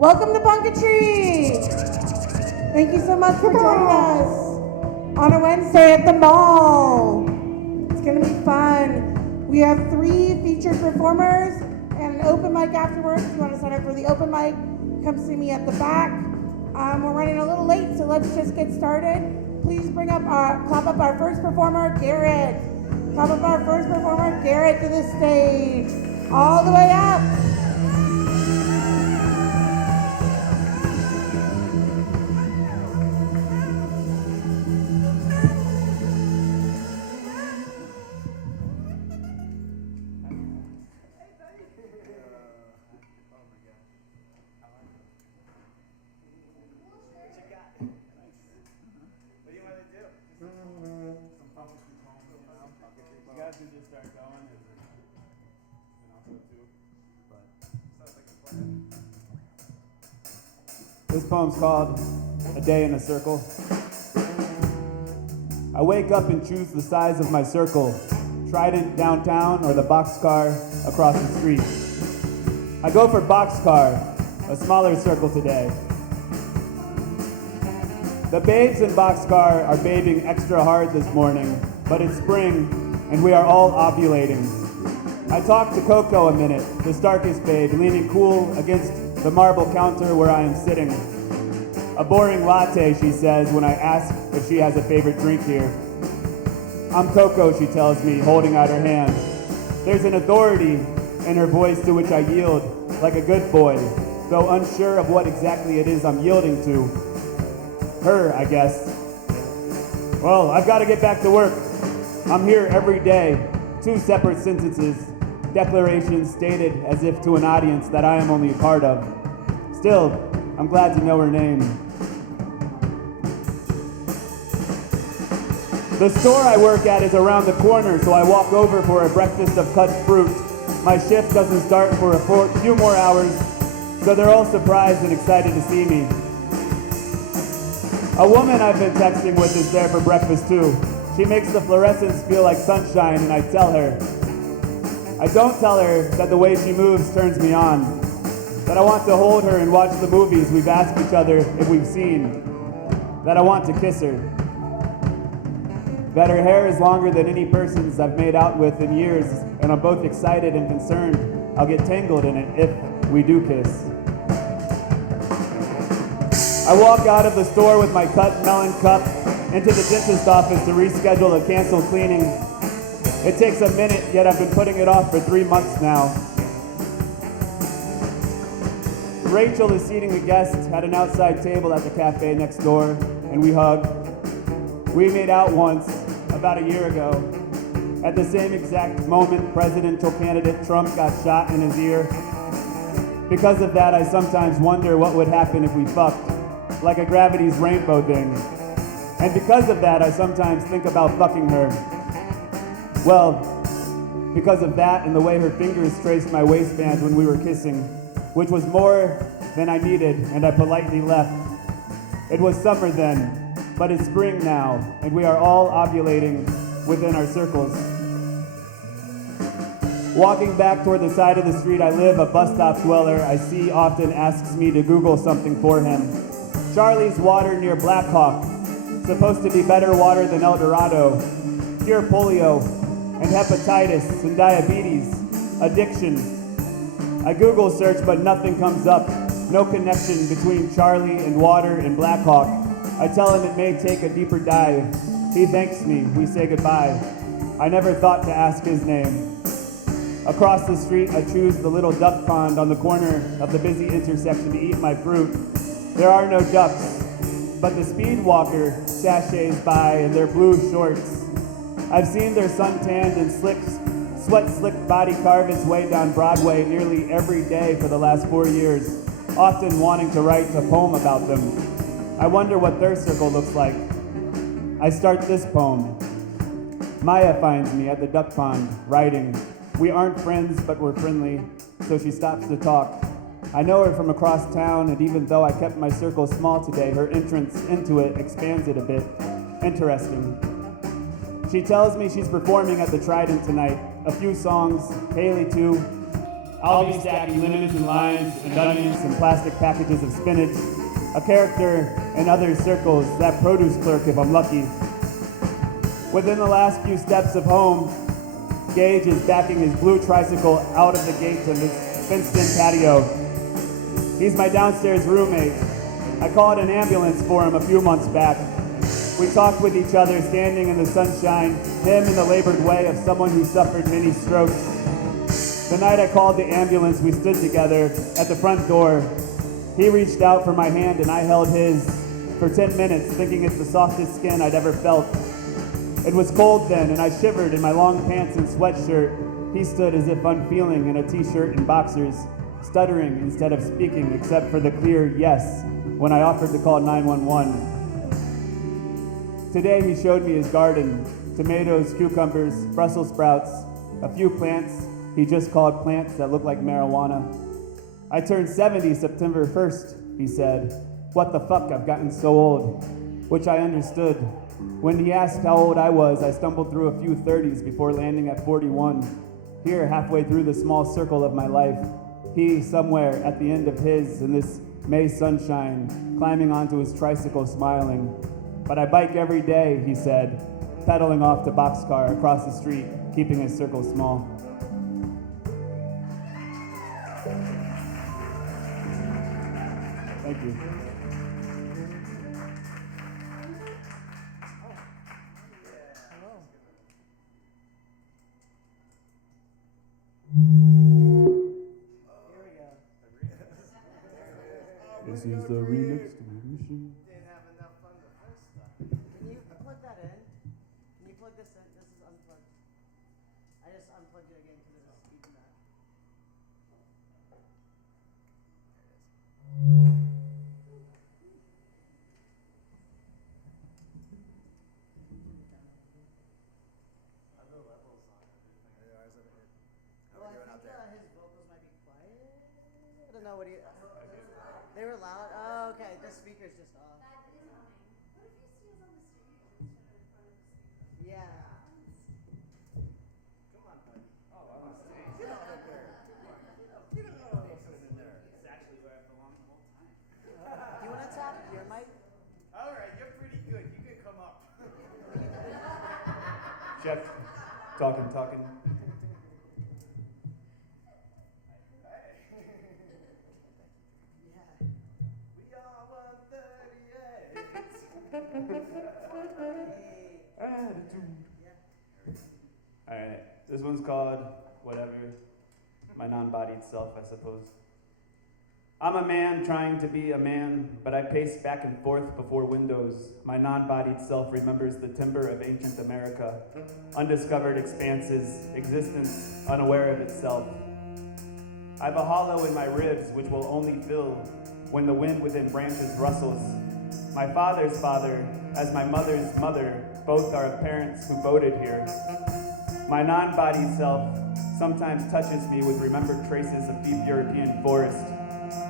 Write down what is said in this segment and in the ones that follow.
Welcome to Punketry! Thank you so much for joining us on a Wednesday at the mall. It's gonna be fun. We have 3 featured performers and an open mic afterwards. If you want to sign up for the open mic, come see me at the back. We're running a little late, so let's just get started. Please clap up our first performer, Garrett. Clap up our first performer, Garrett, to the stage. All the way up. This poem's called A Day in a Circle. I wake up and choose the size of my circle, Trident downtown or the boxcar across the street. I go for boxcar, a smaller circle today. The babes in boxcar are babying extra hard this morning, but it's spring and we are all ovulating. I talk to Coco a minute, the starkest babe, leaning cool against the marble counter where I am sitting. A boring latte, she says when I ask if she has a favorite drink here. I'm Coco, she tells me, holding out her hand. There's an authority in her voice to which I yield, like a good boy, though unsure of what exactly it is I'm yielding to. Her, I guess. Well, I've got to get back to work. I'm here every day. 2 separate sentences. Declarations stated as if to an audience that I am only a part of. Still, I'm glad to know her name. The store I work at is around the corner, so I walk over for a breakfast of cut fruit. My shift doesn't start for a few more hours, so they're all surprised and excited to see me. A woman I've been texting with is there for breakfast too. She makes the fluorescents feel like sunshine, and I tell her. I don't tell her that the way she moves turns me on, that I want to hold her and watch the movies we've asked each other if we've seen, that I want to kiss her, that her hair is longer than any person's I've made out with in years, and I'm both excited and concerned I'll get tangled in it if we do kiss. I walk out of the store with my cut melon cup into the dentist office to reschedule a canceled cleaning. It takes a minute, yet I've been putting it off for 3 months now. Rachel is seating a guest at an outside table at the cafe next door, and we hug. We made out once, about a year ago. At the same exact moment, presidential candidate Trump got shot in his ear. Because of that, I sometimes wonder what would happen if we fucked, like a gravity's rainbow thing. And because of that, I sometimes think about fucking her. Well, because of that and the way her fingers traced my waistband when we were kissing, which was more than I needed, and I politely left. It was summer then, but it's spring now, and we are all ovulating within our circles. Walking back toward the side of the street I live, a bus stop dweller I see often asks me to Google something for him. Charlie's water near Black Hawk, supposed to be better water than El Dorado, cure polio, and hepatitis and diabetes, addiction. I Google search, but nothing comes up. No connection between Charlie and water and Black Hawk. I tell him it may take a deeper dive. He thanks me. We say goodbye. I never thought to ask his name. Across the street, I choose the little duck pond on the corner of the busy intersection to eat my fruit. There are no ducks, but the speed walker sashays by in their blue shorts. I've seen their suntanned and sweat-slicked body carve its way down Broadway nearly every day for the last 4 years, often wanting to write a poem about them. I wonder what their circle looks like. I start this poem. Maya finds me at the duck pond, writing. We aren't friends, but we're friendly, so she stops to talk. I know her from across town, and even though I kept my circle small today, her entrance into it expands it a bit. Interesting. She tells me she's performing at the Trident tonight. A few songs, Haley too. I'll be stacking lemons and limes and onions and plastic packages of spinach. A character in other circles, that produce clerk if I'm lucky. Within the last few steps of home, Gage is backing his blue tricycle out of the gate of his fenced-in patio. He's my downstairs roommate. I called an ambulance for him a few months back. We talked with each other standing in the sunshine, him in the labored way of someone who suffered many strokes. The night I called the ambulance, we stood together at the front door. He reached out for my hand and I held his for 10 minutes, thinking it's the softest skin I'd ever felt. It was cold then, and I shivered in my long pants and sweatshirt. He stood as if unfeeling in a t-shirt and boxers, stuttering instead of speaking, except for the clear yes when I offered to call 911. Today he showed me his garden, tomatoes, cucumbers, Brussels sprouts, a few plants he just called plants that look like marijuana. I turned 70 September 1st, he said. What the fuck, I've gotten so old, which I understood. When he asked how old I was, I stumbled through a few 30s before landing at 41. Here, halfway through the small circle of my life, he somewhere at the end of his in this May sunshine, climbing onto his tricycle smiling. But I bike every day, he said, pedaling off to Boxcar across the street, keeping his circle small. Thank you. This is the remix to my mission. Didn't have enough fun the first time. Can you plug that in? Can you plug this in? This is unplugged. I just unplugged it again because it was feedback. Are the levels on everything? Yeah, ours over here. How Well, are we doing I out think there? his vocals might be quiet. I don't know what he. They were loud. Oh, okay. The speaker's just off. That is annoying. What if he steals on the street and shut it in front of the speaker? Yeah. Come on, buddy. Oh, I'm on stage. Get out of there. Get out of in there. It's actually where I belong the whole time. Do you want to tap your mic? All right, you're pretty good. You can come up. Check. Talking. Yeah. We are 138. Hey. Attitude. Yeah. Alright, this one's called whatever. My non-bodied self, I suppose. I'm a man trying to be a man, but I pace back and forth before windows. My non-bodied self remembers the timber of ancient America, undiscovered expanses, existence unaware of itself. I've a hollow in my ribs which will only fill when the wind within branches rustles. My father's father, as my mother's mother, both are of parents who voted here. My non-bodied self sometimes touches me with remembered traces of deep European forest,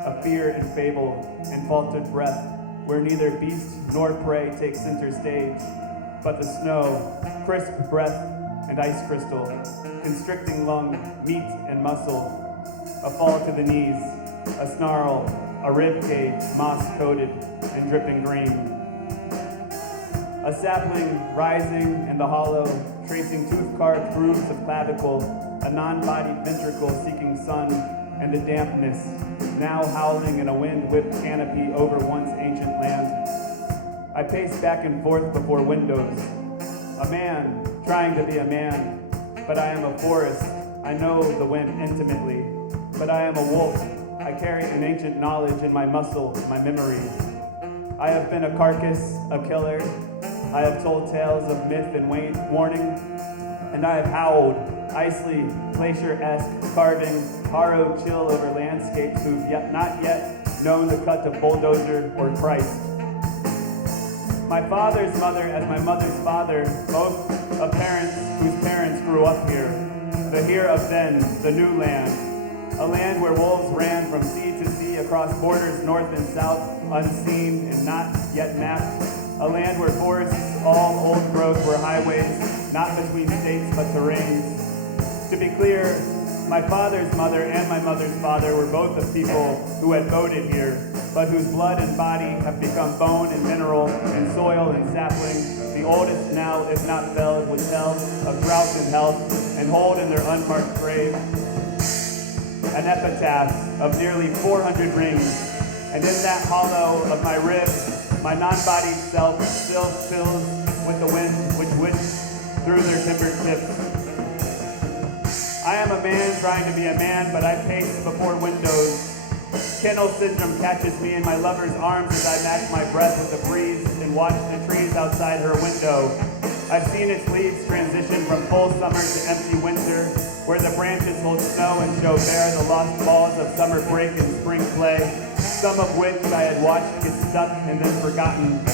of fear and fable and faltered breath, where neither beast nor prey take center stage, but the snow, crisp breath and ice crystal, constricting lung, meat and muscle, a fall to the knees, a snarl, a rib cage, moss-coated and dripping green. A sapling rising in the hollow, tracing tooth-carved grooves of clavicle, a non-bodied ventricle seeking sun and the dampness, now howling in a wind-whipped canopy over once ancient land. I pace back and forth before windows, a man trying to be a man, but I am a forest. I know the wind intimately, but I am a wolf. I carry an ancient knowledge in my muscle, my memory. I have been a carcass, a killer. I have told tales of myth and warning, and I have howled, icely, glacier-esque, carving, harrowed chill over landscapes who've not yet known the cut of bulldozer or Christ. My father's mother as my mother's father, both of parents whose parents grew up here. The here of then, the new land. A land where wolves ran from sea to sea across borders north and south, unseen and not yet mapped. A land where forests, all old growth, were highways, not between states but terrains. To be clear, My father's mother and my mother's father were both of people who had voted here, but whose blood and body have become bone and mineral and soil and sapling. The oldest now, if not felled, would tell of drought and health and hold in their unmarked grave an epitaph of nearly 400 rings. And in that hollow of my rib, my non-bodied self still fills with the wind which whisks through their timbered tips. I am a man trying to be a man, but I pace before windows. Kennel syndrome catches me in my lover's arms as I match my breath with the breeze and watch the trees outside her window. I've seen its leaves transition from full summer to empty winter, where the branches hold snow and show bare the lost balls of summer break and spring play, some of which I had watched get stuck and then forgotten.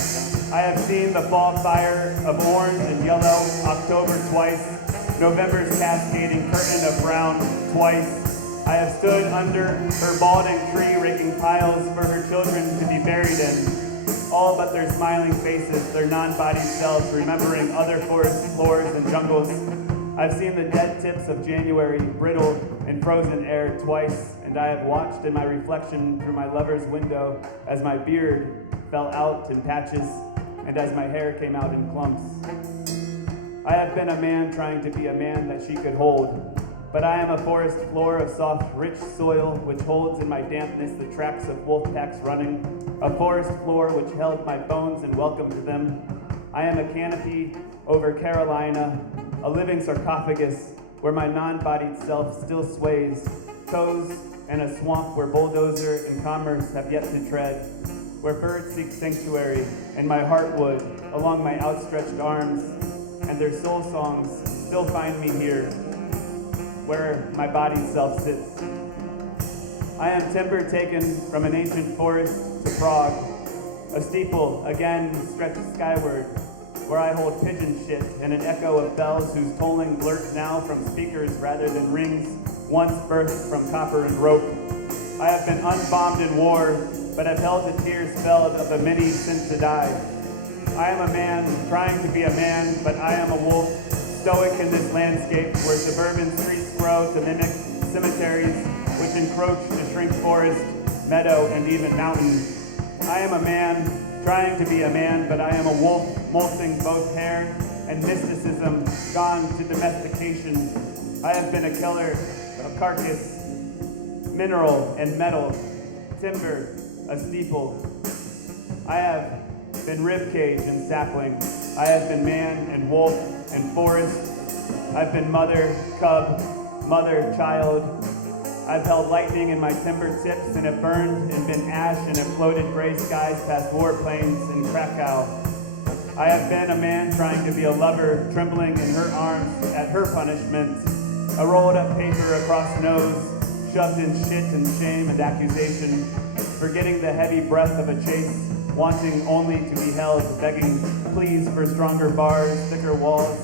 I have seen the fall fire of orange and yellow, October twice, November's cascading curtain of brown twice. I have stood under her balding tree raking piles for her children to be buried in. All but their smiling faces, their non-bodied selves, remembering other forest floors and jungles. I've seen the dead tips of January, brittle and frozen air twice, and I have watched in my reflection through my lover's window as my beard fell out in patches and as my hair came out in clumps. I have been a man trying to be a man that she could hold, but I am a forest floor of soft, rich soil which holds in my dampness the tracks of wolf packs running, a forest floor which held my bones and welcomed them. I am a canopy over Carolina, a living sarcophagus where my non-bodied self still sways, toes in a swamp where bulldozer and commerce have yet to tread, where birds seek sanctuary and my heart would along my outstretched arms, and their soul songs still find me here, where my bodied self sits. I am timber taken from an ancient forest to Prague, a steeple again stretched skyward, where I hold pigeon shit and an echo of bells whose tolling blurt now from speakers rather than rings, once birthed from copper and rope. I have been unbombed in war, but have held the tears felled of the many sent to die. I am a man trying to be a man, but I am a wolf, stoic in this landscape where suburban streets grow to mimic cemeteries which encroach to shrink forest, meadow, and even mountain. I am a man trying to be a man, but I am a wolf molting both hair and mysticism gone to domestication. I have been a killer of carcass, mineral and metal, timber, a steeple. I have been ribcage and sapling. I have been man and wolf and forest. I've been mother, cub, mother, child. I've held lightning in my timber tips and have burned and been ash and have floated gray skies past warplanes in Krakow. I have been a man trying to be a lover, trembling in her arms at her punishment. A rolled up paper across nose, shoved in shit and shame and accusation, forgetting the heavy breath of a chase, wanting only to be held, begging pleas for stronger bars, thicker walls,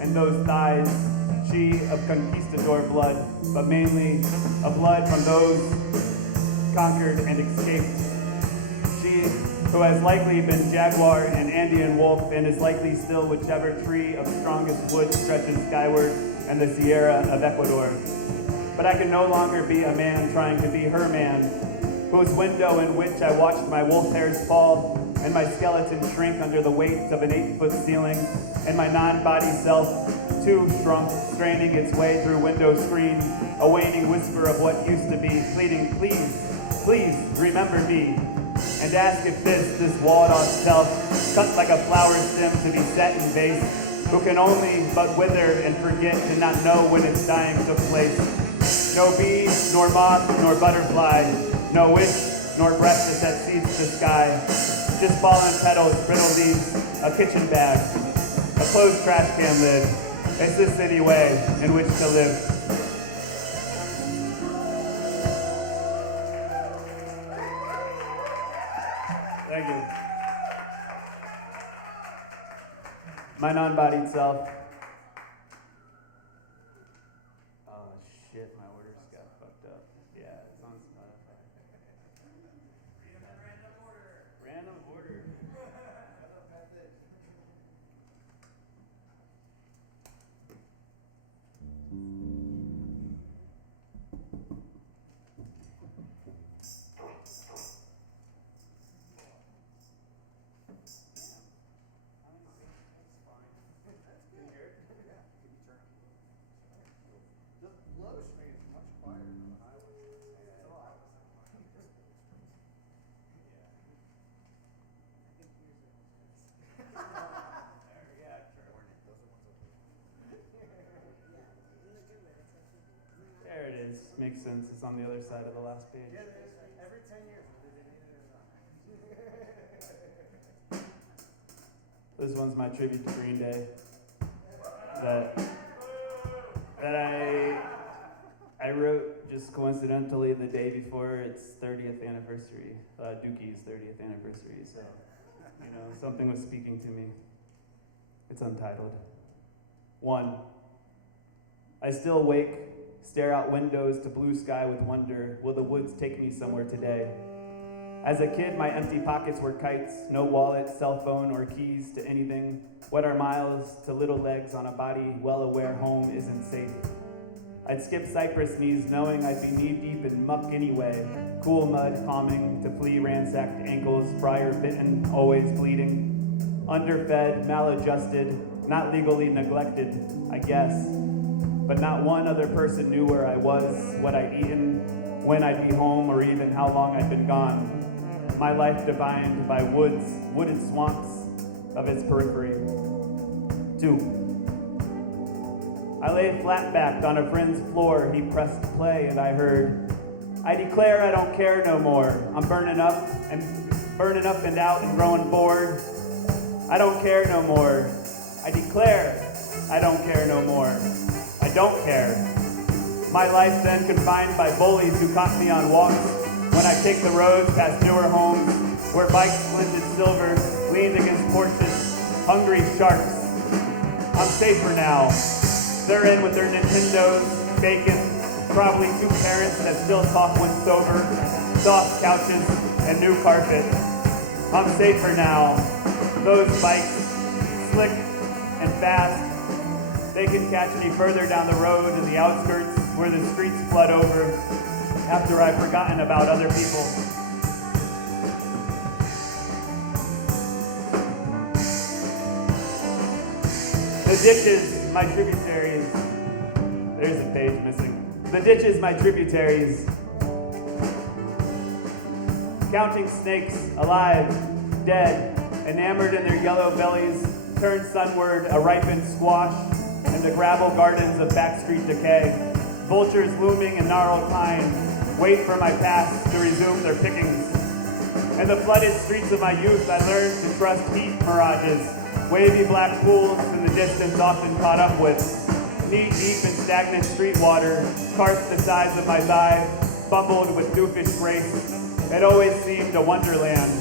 and those thighs, she of conquistador blood, but mainly a blood from those conquered and escaped. She who has likely been jaguar and Andean wolf and is likely still whichever tree of strongest wood stretches skyward and the Sierra of Ecuador. But I can no longer be a man trying to be her man, whose window in which I watched my wolf hairs fall and my skeleton shrink under the weight of an 8-foot ceiling, and my non-body self, too shrunk, straining its way through window screen, a waning whisper of what used to be, pleading, please, please remember me, and ask if this walled-off self, cut like a flower stem to be set in vase, who can only but wither and forget to not know when its dying took place. No bee, nor moth, nor butterfly, no wish, nor breath that seeds the sky. Just fallen petals, brittle leaves, a kitchen bag, a closed trash can lid. It's the city way in which to live. Thank you. My non-bodied self. Oh shit, my orders got fucked up. Yeah, it's on Spotify. Random order. is on the other side of the last page. Yeah, there's every 10 years. This one's my tribute to Green Day. That I wrote just coincidentally the day before its 30th anniversary, Dookie's 30th anniversary. So, you know, something was speaking to me. It's untitled. 1. I still wake, stare out windows to blue sky with wonder. Will the woods take me somewhere today? As a kid, my empty pockets were kites, no wallet, cell phone, or keys to anything. What are miles to little legs on a body well aware home isn't safe? I'd skip cypress knees knowing I'd be knee-deep in muck anyway. Cool mud calming to flee ransacked ankles, briar bitten, always bleeding. Underfed, maladjusted, not legally neglected, I guess. But not one other person knew where I was, what I'd eaten, when I'd be home, or even how long I'd been gone. My life defined by woods, wooded swamps of its periphery. 2. I lay flat-backed on a friend's floor. He pressed play and I heard, I declare I don't care no more. I'm burning up and out and growing bored. I don't care no more. I declare I don't care no more. I don't care. My life then confined by bullies who caught me on walks when I take the roads past newer homes where bikes glinted silver, leaned against porches, hungry sharks. I'm safer now. They're in with their Nintendos, bacon, probably 2 parents that still talk when sober, soft couches, and new carpet. I'm safer now. Those bikes, slick and fast, they can catch me further down the road in the outskirts where the streets flood over after I've forgotten about other people. The ditches, my tributaries. There's a page missing. The ditches, my tributaries. Counting snakes, alive, dead, enamored in their yellow bellies, turned sunward, a ripened squash, and the gravel gardens of backstreet decay. Vultures looming in gnarled pine, wait for my past to resume their pickings. In the flooded streets of my youth, I learned to trust heat mirages, wavy black pools in the distance often caught up with. Knee-deep in stagnant street water, carts the size of my thigh, bubbled with doofish grace. It always seemed a wonderland.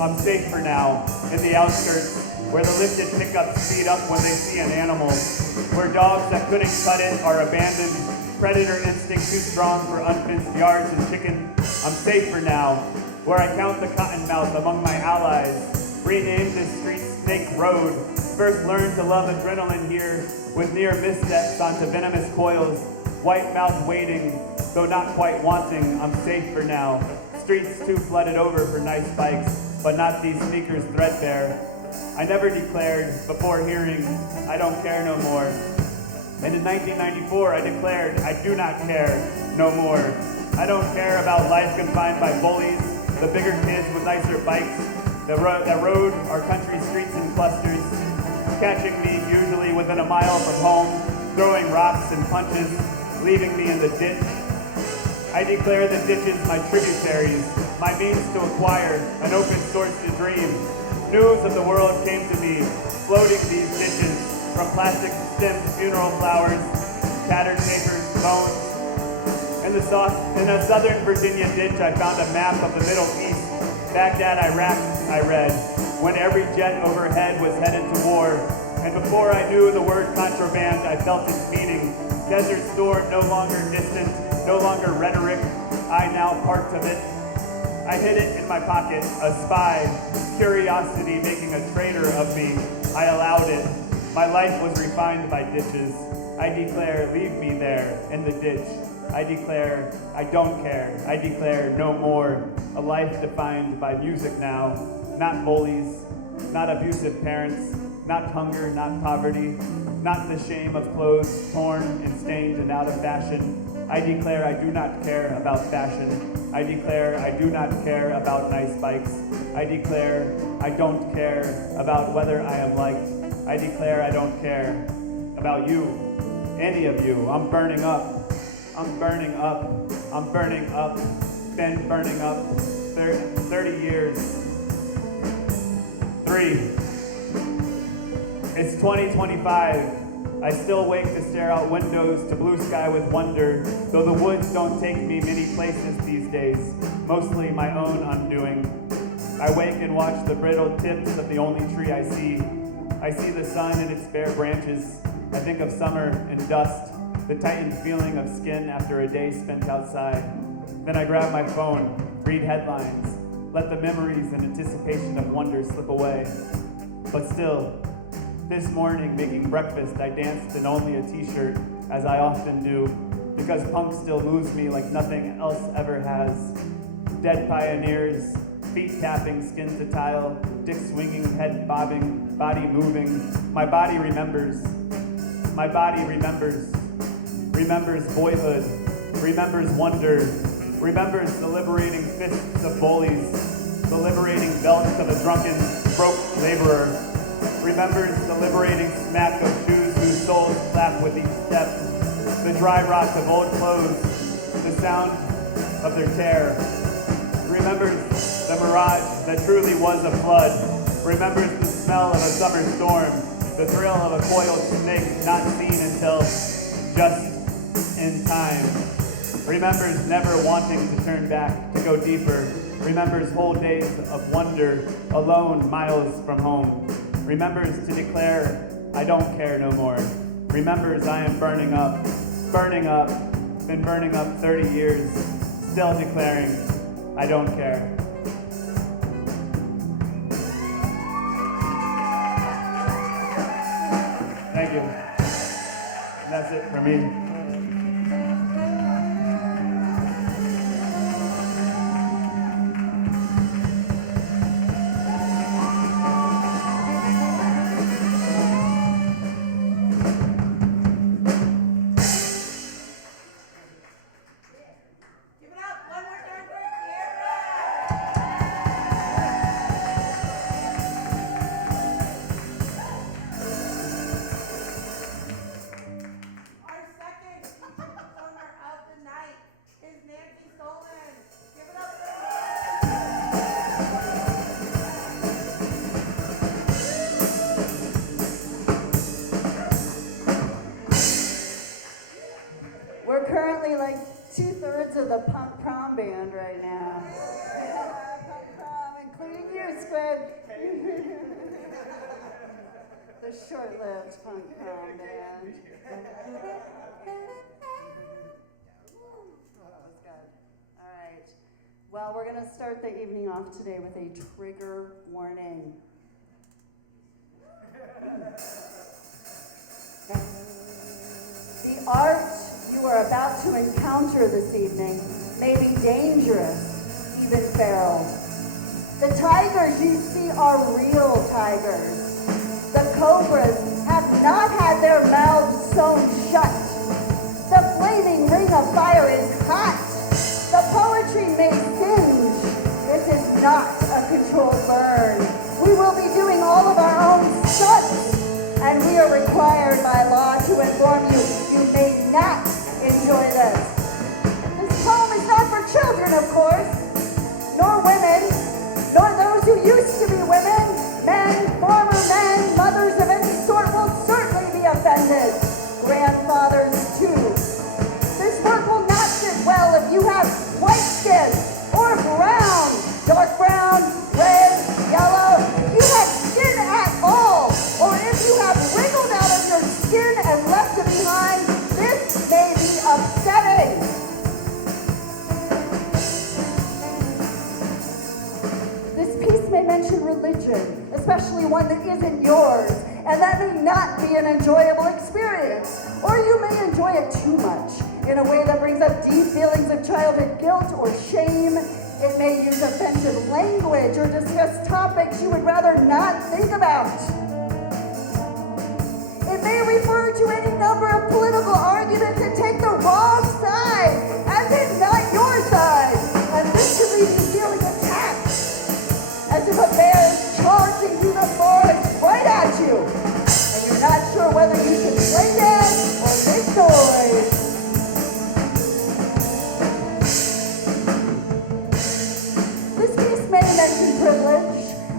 I'm safe for now, in the outskirts, where the lifted pickups speed up when they see an animal, where dogs that couldn't cut it are abandoned, predator instinct too strong for unfenced yards and chicken. I'm safe for now, where I count the cottonmouth among my allies, renamed this street Snake Road, first learned to love adrenaline here, with near missteps onto venomous coils, white mouth waiting, though not quite wanting. I'm safe for now. Streets too flooded over for nice bikes, but not these sneakers threadbare. I never declared, before hearing, I don't care no more. And in 1994, I declared, I do not care no more. I don't care about life confined by bullies, the bigger kids with nicer bikes, that rode our country streets in clusters, catching me usually within a mile from home, throwing rocks and punches, leaving me in the ditch. I declare the ditches my tributaries, my means to acquire, an open source to dream. News of the world came to me, floating these ditches, from plastic stemmed funeral flowers, tattered papers, bones. In a southern Virginia ditch, I found a map of the Middle East. Baghdad, Iraq, I read, when every jet overhead was headed to war. And before I knew the word contraband, I felt its meaning. Desert storm, no longer distant, no longer rhetoric, I now part of it. I hid it in my pocket, a spy, curiosity making a traitor of me. I allowed it. My life was refined by ditches. I declare, leave me there, in the ditch. I declare, I don't care. I declare, no more. A life defined by music now. Not bullies, not abusive parents, not hunger, not poverty, not the shame of clothes torn and stained and out of fashion. I declare I do not care about fashion. I declare I do not care about nice bikes. I declare I don't care about whether I am liked. I declare I don't care about you, any of you. I'm burning up. I'm burning up. I'm burning up, been burning up 30 years. 3. It's 2025. I still wake to stare out windows to blue sky with wonder, though the woods don't take me many places these days, mostly my own undoing. I wake and watch the brittle tips of the only tree I see. I see the sun and its bare branches. I think of summer and dust, the tightened feeling of skin after a day spent outside. Then I grab my phone, read headlines, let the memories and anticipation of wonder slip away. But still, this morning making breakfast, I danced in only a t-shirt, as I often do, because punk still moves me like nothing else ever has. Dead pioneers, feet tapping skin to tile, dick swinging, head bobbing, body moving. My body remembers. My body remembers. Remembers boyhood, remembers wonder, remembers the liberating fists of bullies, the liberating belts of a drunken, broke laborer, remembers the liberating smack of shoes whose soles clap with each step, the dry rot of old clothes, the sound of their tear, remembers the mirage that truly was a flood, remembers the smell of a summer storm, the thrill of a coiled snake not seen until just in time. Remembers never wanting to turn back, to go deeper. Remembers whole days of wonder, alone miles from home. Remembers to declare, I don't care no more. Remembers I am burning up, been burning up 30 years, still declaring, I don't care. Thank you. And that's it for me. Of the punk prom band right now. Punk prom, including you, Squid. The short-lived punk prom band. That was good. All right. Well, we're going to start the evening off today with a trigger warning. The art you are about to encounter this evening may be dangerous, even feral. The tigers you see are real tigers. The cobras have not had their mouths sewn shut. The flaming ring of fire is hot. The poetry may singe. This is not a controlled burn. We will be doing all of our own stunts, and we are required by law to inform you you may not enjoy this. This poem is not for children, of course, nor women, nor those who used to be women. Men, former men, mothers of any sort will certainly be offended. Grandfathers, too. This work will not sit well if you have white skin or brown, dark brown, red, yellow. If you have skin at all, or if you have wriggled out of your skin and left it behind, this may be upsetting. This piece may mention religion, especially one that isn't yours, and that may not be an enjoyable experience. Or you may enjoy it too much, in a way that brings up deep feelings of childhood guilt or shame. It may use offensive language or discuss topics you would rather not think about. It may refer to any number of political arguments that take the wrong side, as in not your side, and this could leave you feeling attacked, as if a bear is charging through the forest right at you, and you're not sure whether you should play dead or make noise.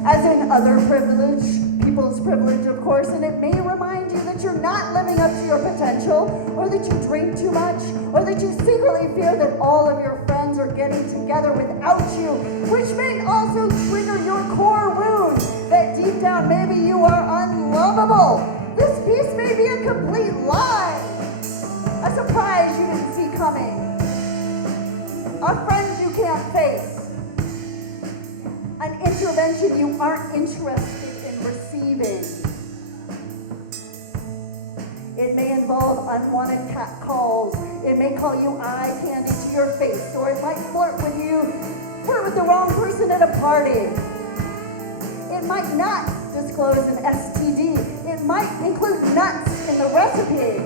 as in other privilege, people's privilege, of course, and it may remind you that you're not living up to your potential, or that you drink too much, or that you secretly fear that all of your friends are getting together without you, which may also trigger your core wound that deep down maybe you are unlovable. This piece may be a complete lie, a surprise you didn't see coming, a friend you can't face, an intervention you aren't interested in receiving. It may involve unwanted cat calls. It may call you eye candy to your face, or it might flirt with the wrong person at a party. It might not disclose an STD. It might include nuts in the recipe.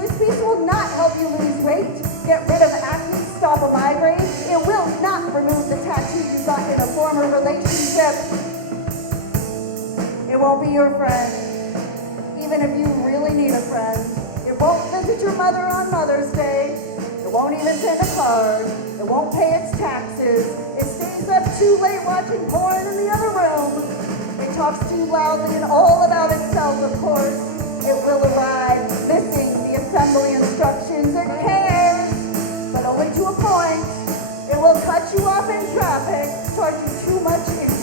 This piece will not help you lose weight, get rid of acne, stop a migraine. It will not remove the tattoo you got in a former relationship. It won't be your friend, even if you really need a friend. It won't visit your mother on Mother's Day. It won't even send a card. It won't pay its taxes. It stays up too late watching porn in the other room. It talks too loudly and all about itself, of course. It will arrive missing the assembly instructions. It cares, but only to a point. It will cut you off in traffic, charge you too much interest.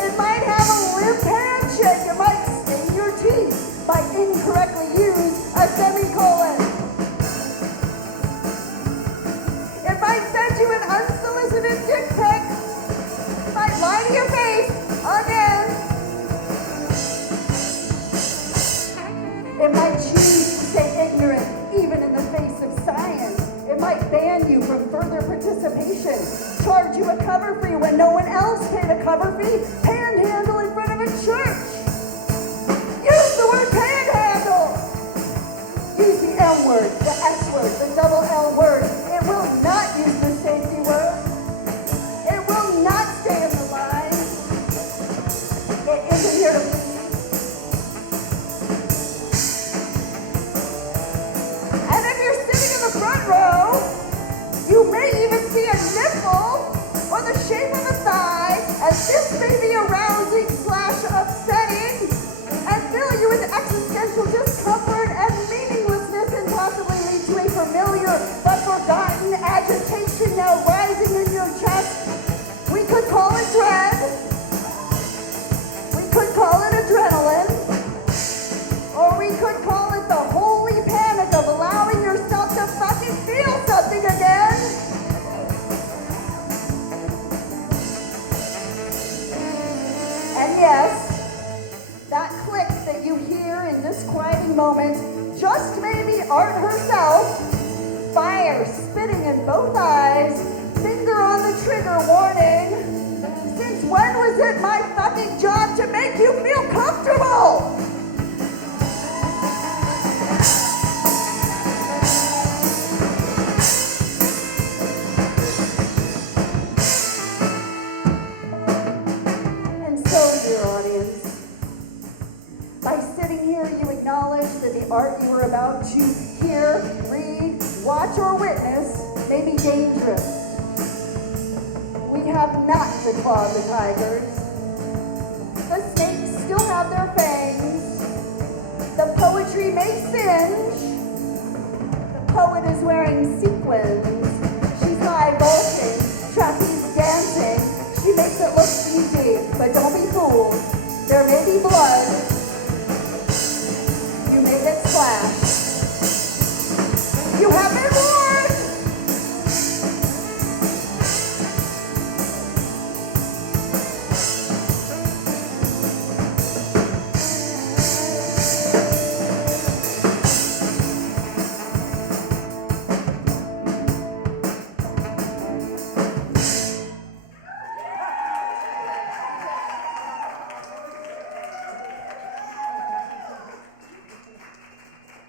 It might have a limp handshake. It might sting your teeth, might incorrectly use a semicolon. It might send you an unsolicited dick pic. It might lie to your face again. It might choose to stay ignorant, even in the face of science. It might ban you from further participation, charge you a cover fee when no one else paid a cover fee, panhandle in front of a church. Use the word panhandle. Use the L word, the S word, the double L word. It will not use the safety word. It will not stay in the line. It isn't here to please. And if you're sitting in the front row, you may even see a nipple or the shape of a thigh, and this may be arousing / upsetting and fill you with existential discomfort and meaninglessness, and possibly lead to a familiar but forgotten agitation now rising in your chest. We could call it dread. We could call it adrenaline. Or we could call it the holy panic of allowing yourself to fucking feel something again. And yes, that click that you hear in disquieting moment just may be Art herself. Fire spitting in both eyes, finger on the trigger warning. Since when was it my fucking job to make you feel comfortable? And so, dear audience, by sitting here, you acknowledge that the art you are about to hear, read, watch, or witness may be dangerous. We have not declawed the tigers. The snakes still have their fangs. The poetry may singe. The poet is wearing sequins. She's high vaulting, trapeze dancing. She makes it look easy, but don't be fooled. There may be blood. You may get splashed. You have been warned!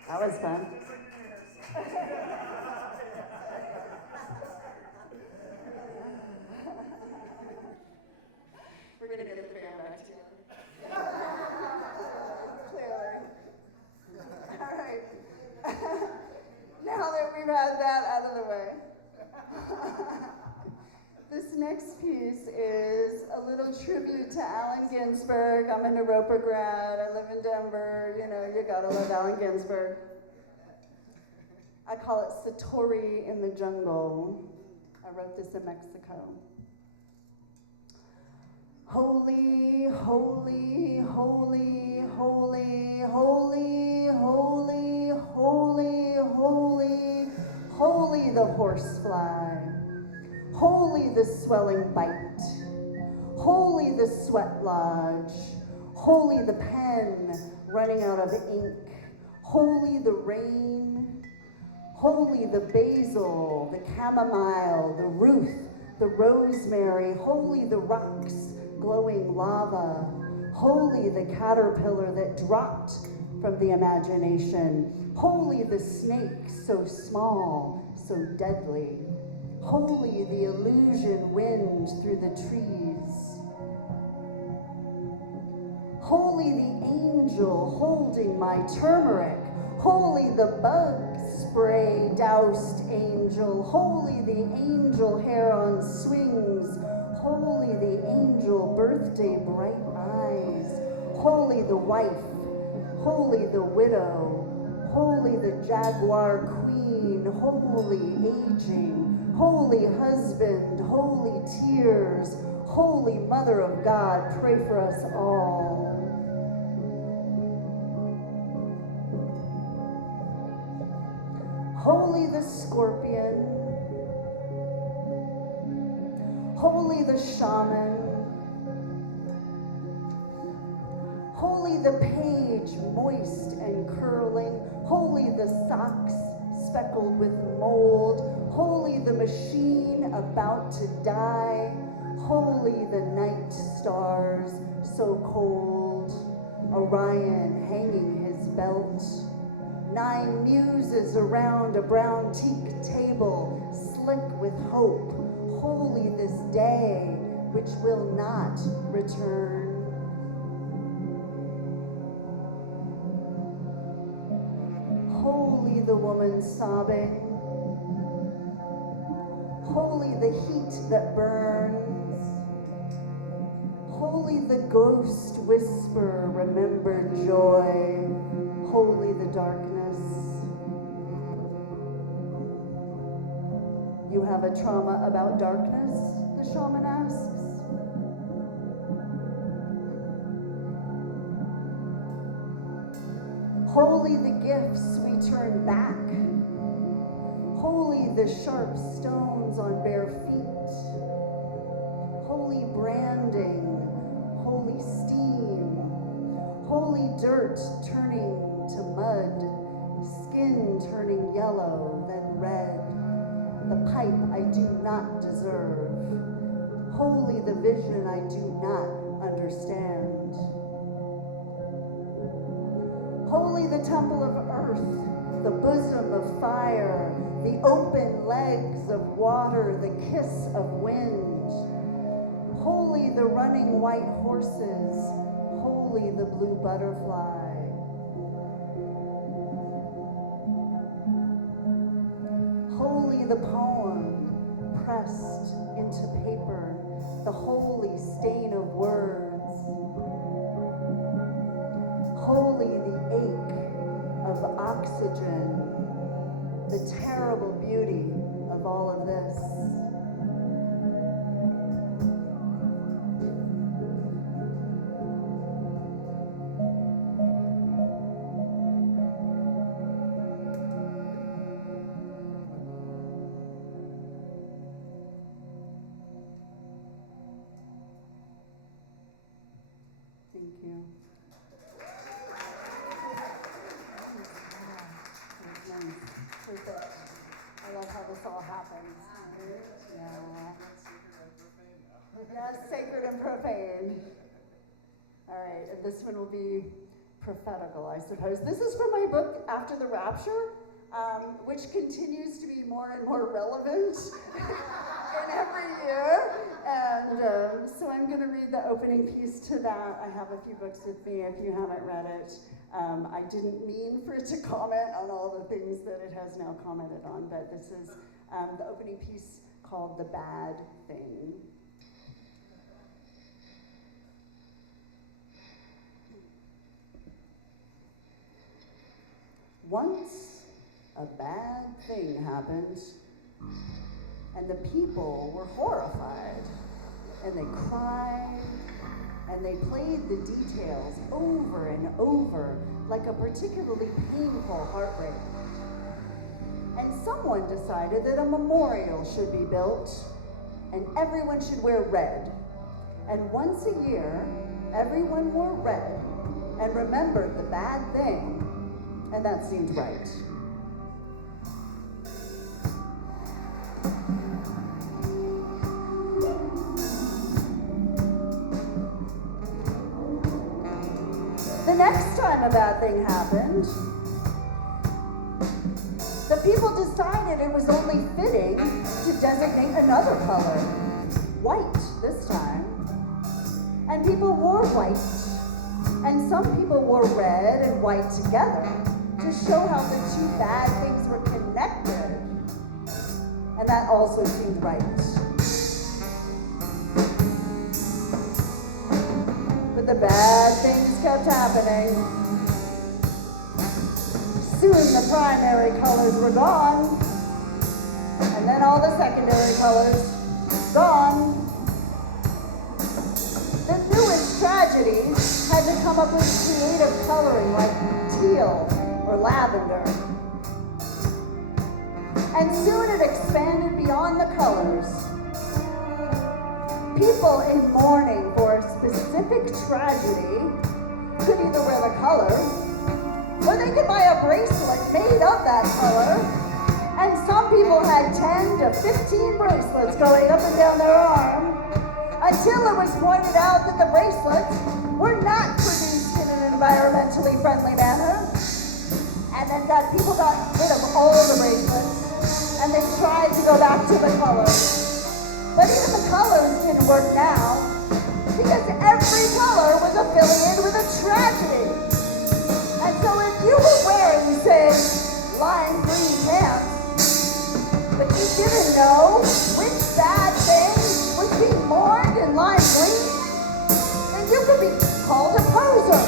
That was fun. we've had that out of the way. This next piece is a little tribute to Allen Ginsberg. I'm a Naropa grad. I live in Denver. You know, you gotta love Allen Ginsberg. I call it Satori in the Jungle. I wrote this in Mexico. Holy, holy, holy, holy, holy, holy, holy, holy, holy the horsefly. Holy the swelling bite. Holy the sweat lodge. Holy the pen running out of ink. Holy the rain. Holy the basil, the chamomile, the ruth, the rosemary. Holy the rocks, glowing lava. Holy the caterpillar that dropped from the imagination. Holy the snake, so small, so deadly. Holy the illusion wind through the trees. Holy the angel holding my turmeric. Holy the bug spray doused angel. Holy the angel hair on swings. Holy the angel birthday bright eyes. Holy the wife. Holy the widow. Holy the jaguar queen. Holy aging. Holy husband, holy tears, holy mother of God, pray for us all. Holy the scorpion, holy the shaman, holy the page moist and curling, holy the socks speckled with mold, holy the machine about to die, holy the night stars so cold, Orion hanging his belt, 9 muses around a brown teak table, slick with hope, holy this day which will not return. Holy the woman sobbing, holy the heat that burns, holy the ghost whisper, remember joy, holy the darkness. You have a trauma about darkness, the shaman asks. Holy the gifts we turn back. Holy the sharp stones on bare feet. Holy branding. Holy steam. Holy dirt turning to mud. Skin turning yellow, then red. The pipe I do not deserve. Holy the vision I do not understand. Holy the temple of earth, the bosom of fire, the open legs of water, the kiss of wind. Holy the running white horses, holy the blue butterfly. Holy the poem pressed into paper, the holy stain of words. Holy the ache of oxygen, the terrible beauty of all of this. Thank you. Perfect. I love how this all happens. Yeah. Yes, sacred and profane. All right, and this one will be prophetical, I suppose. This is from my book, After the Rapture, which continues to be more and more relevant in every year. And so I'm going to read the opening piece to that. I have a few books with me if you haven't read it. I didn't mean for it to comment on all the things that it has now commented on, but this is the opening piece called The Bad Thing. Once a bad thing happened, and the people were horrified, and they cried, and they played the details over and over like a particularly painful heartbreak. And someone decided that a memorial should be built, and everyone should wear red. And once a year, everyone wore red and remembered the bad thing, and that seemed right. The next time a bad thing happened, the people decided it was only fitting to designate another color, white this time. And people wore white, and some people wore red and white together to show how the two bad things were connected. And that also seemed right. But the bad things kept happening. Soon the primary colors were gone, and then all the secondary colors gone. The newest tragedies had to come up with creative coloring like teal or lavender. And soon it expanded beyond the colors. People in mourning for a specific tragedy could either wear the color, or they could buy a bracelet made of that color. And some people had 10 to 15 bracelets going up and down their arm, until it was pointed out that the bracelets were not produced in an environmentally friendly manner. And then that people got rid of all the bracelets, and they tried to go back to the colors. But even the colors didn't work now, because every color was affiliated with a tragedy. And so if you were wearing, say, lime green pants, but you didn't know which bad thing was being mourned in lime green, then you could be called a poser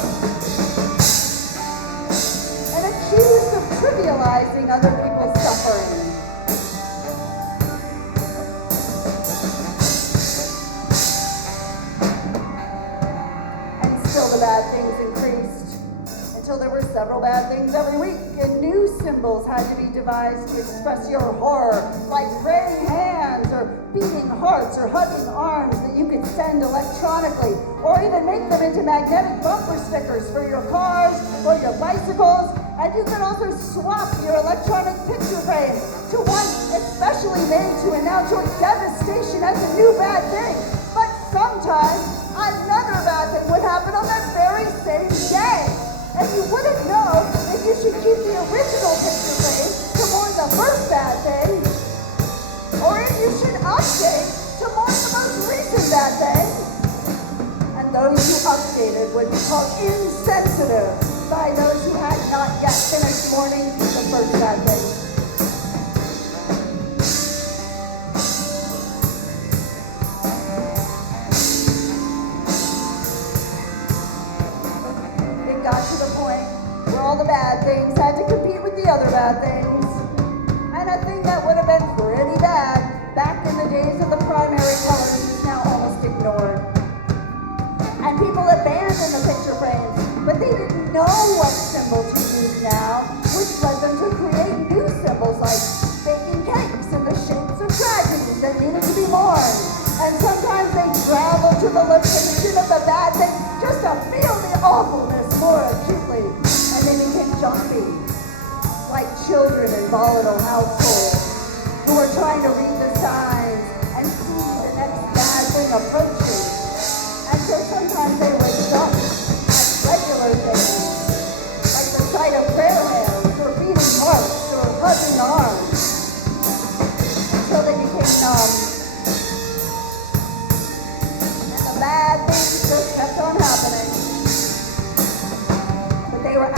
and accused of trivializing other people's suffering. The bad things increased until there were several bad things every week, and new symbols had to be devised to express your horror, like praying hands or beating hearts or hugging arms that you could send electronically, or even make them into magnetic bumper stickers for your cars or your bicycles. And you could also swap your electronic picture frame to one especially made to announce your devastation as a new bad thing. But sometimes another bad thing would happen on that very same day. And you wouldn't know if you should keep the original picture frame to mourn the first bad thing, or if you should update to mourn the most recent bad thing. And those who updated would be called insensitive by those who had not yet finished mourning the first bad thing. Got to the point where all the bad things had to compete with the other bad things. And a thing that would have been pretty bad back in the days of the primary colors is now almost ignored. And people abandoned the picture frames, but they didn't know what symbol to use now, which led them to create new symbols like baking cakes in the shapes of tragedies that needed to be mourned. And sometimes they traveled to the location of the bad thing just to feel the awfulness more acutely, and they became jumpy, like children in volatile households who are trying to read the signs and see the next bad thing approaching. And so sometimes they would jump at regular things, like the sight of prayer hands, or beating hearts, or hugging arms, until they became numb. And the bad things just kept on happening. They were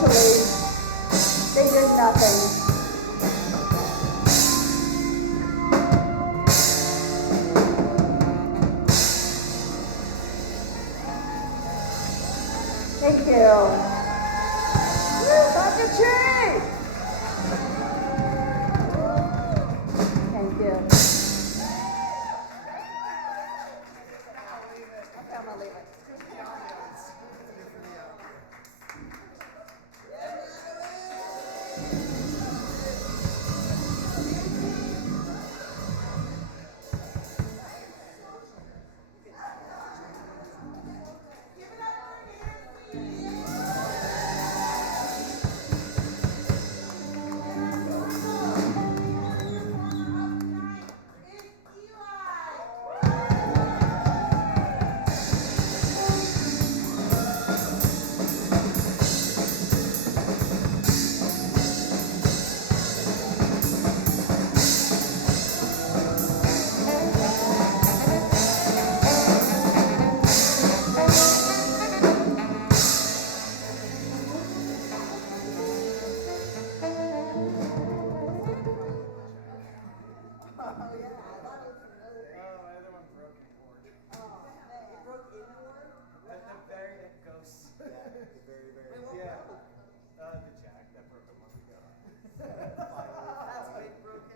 Essentially, they did nothing. Thank you. Punketry! Thank you. Okay, I'm gonna leave it.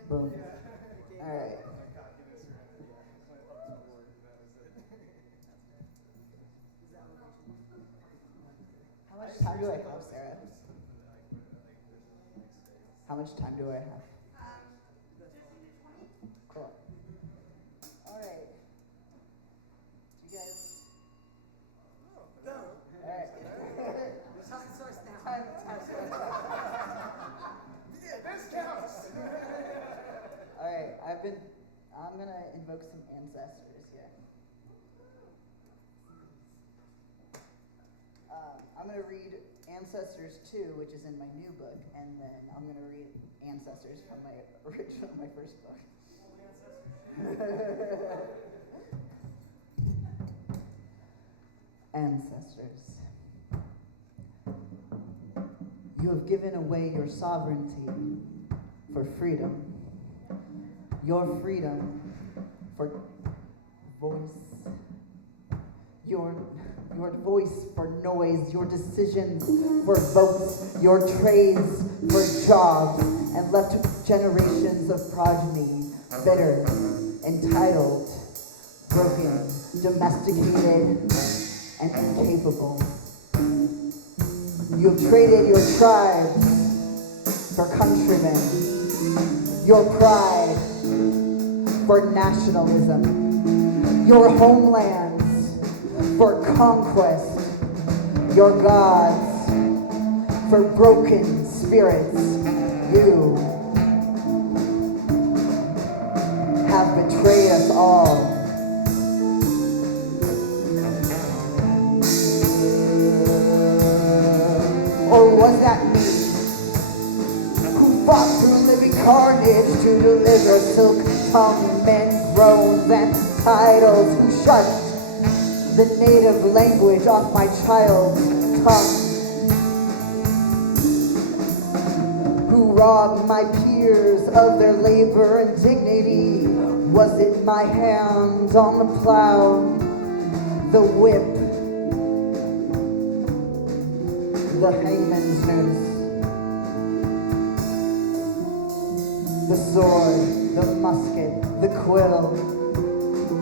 Boom. All right. How much time do I have, Sarah? How much time do I have? Cool. All right. You guys. All right. All right, I'm gonna invoke some ancestors here. I'm gonna read Ancestors 2, which is in my new book, and then I'm gonna read Ancestors from my first book. Ancestors. You have given away your sovereignty for freedom. Your freedom for voice. Your voice for noise, your decisions for votes, your trades for jobs, and left generations of progeny bitter, entitled, broken, domesticated, and incapable. You have traded your tribes for countrymen, your pride for nationalism, your homelands for conquest, your gods for broken spirits. You have betrayed us all. Or was that me who fought through living carnage to deliver silk-tongued men, thrones, and titles, who shut the native language off my child's tongue, who robbed my peers of their labor and dignity? Was it my hand on the plow, the whip, the hangman's noose, the sword, the musket, the quill?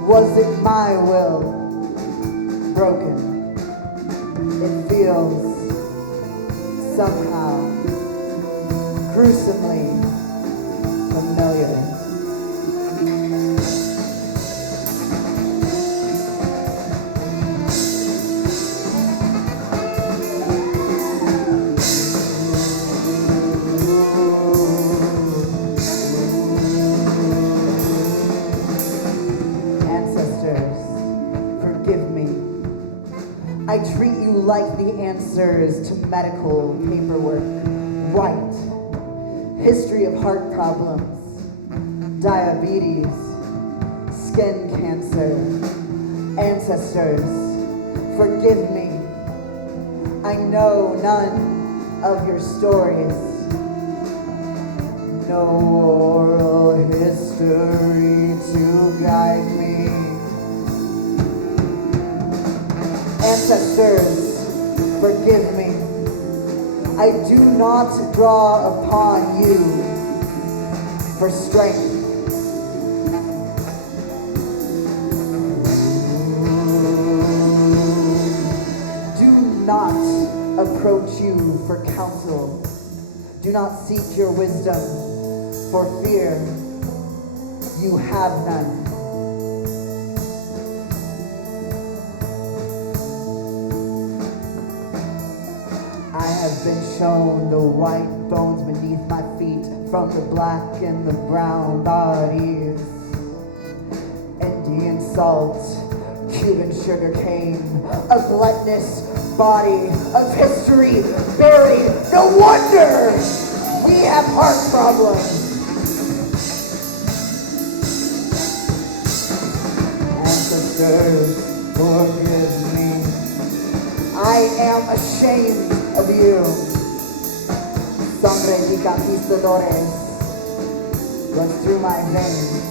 Was it my will? Broken. It feels somehow gruesomely familiar. I treat you like the answers to medical paperwork. Right. History of heart problems, diabetes, skin cancer. Ancestors, forgive me. I know none of your stories. No oral history to guide me. Ancestors, forgive me. I do not draw upon you for strength. Do not approach you for counsel. Do not seek your wisdom, for fear you have none. I have been shown the white bones beneath my feet, from the black and the brown bodies. Indian salt, Cuban sugar cane, a gluttonous body of history buried. No wonder we have heart problems. Ancestors, forgive me. I am ashamed of you. Sangre de conquistadores runs through my veins.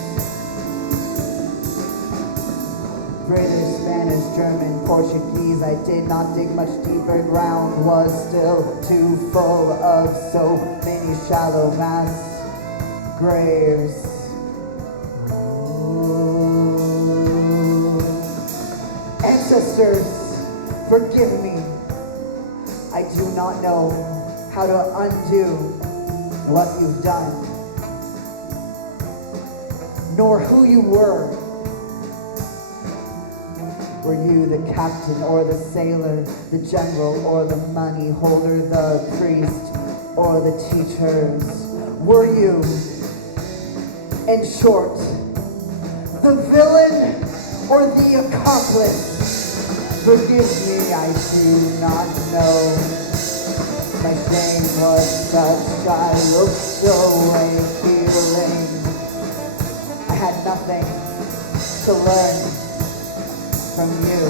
British, Spanish, German, Portuguese, I did not dig much deeper. Ground was still too full of so many shallow mass graves. Ooh. Ancestors, forgive me. I do not know how to undo what you've done, nor who you were. Were you the captain or the sailor, the general or the money holder, the priest or the teachers? Were you, in short, the villain or the accomplice? Forgive me, I do not know. My shame was such, I looked away feeling I had nothing to learn from you.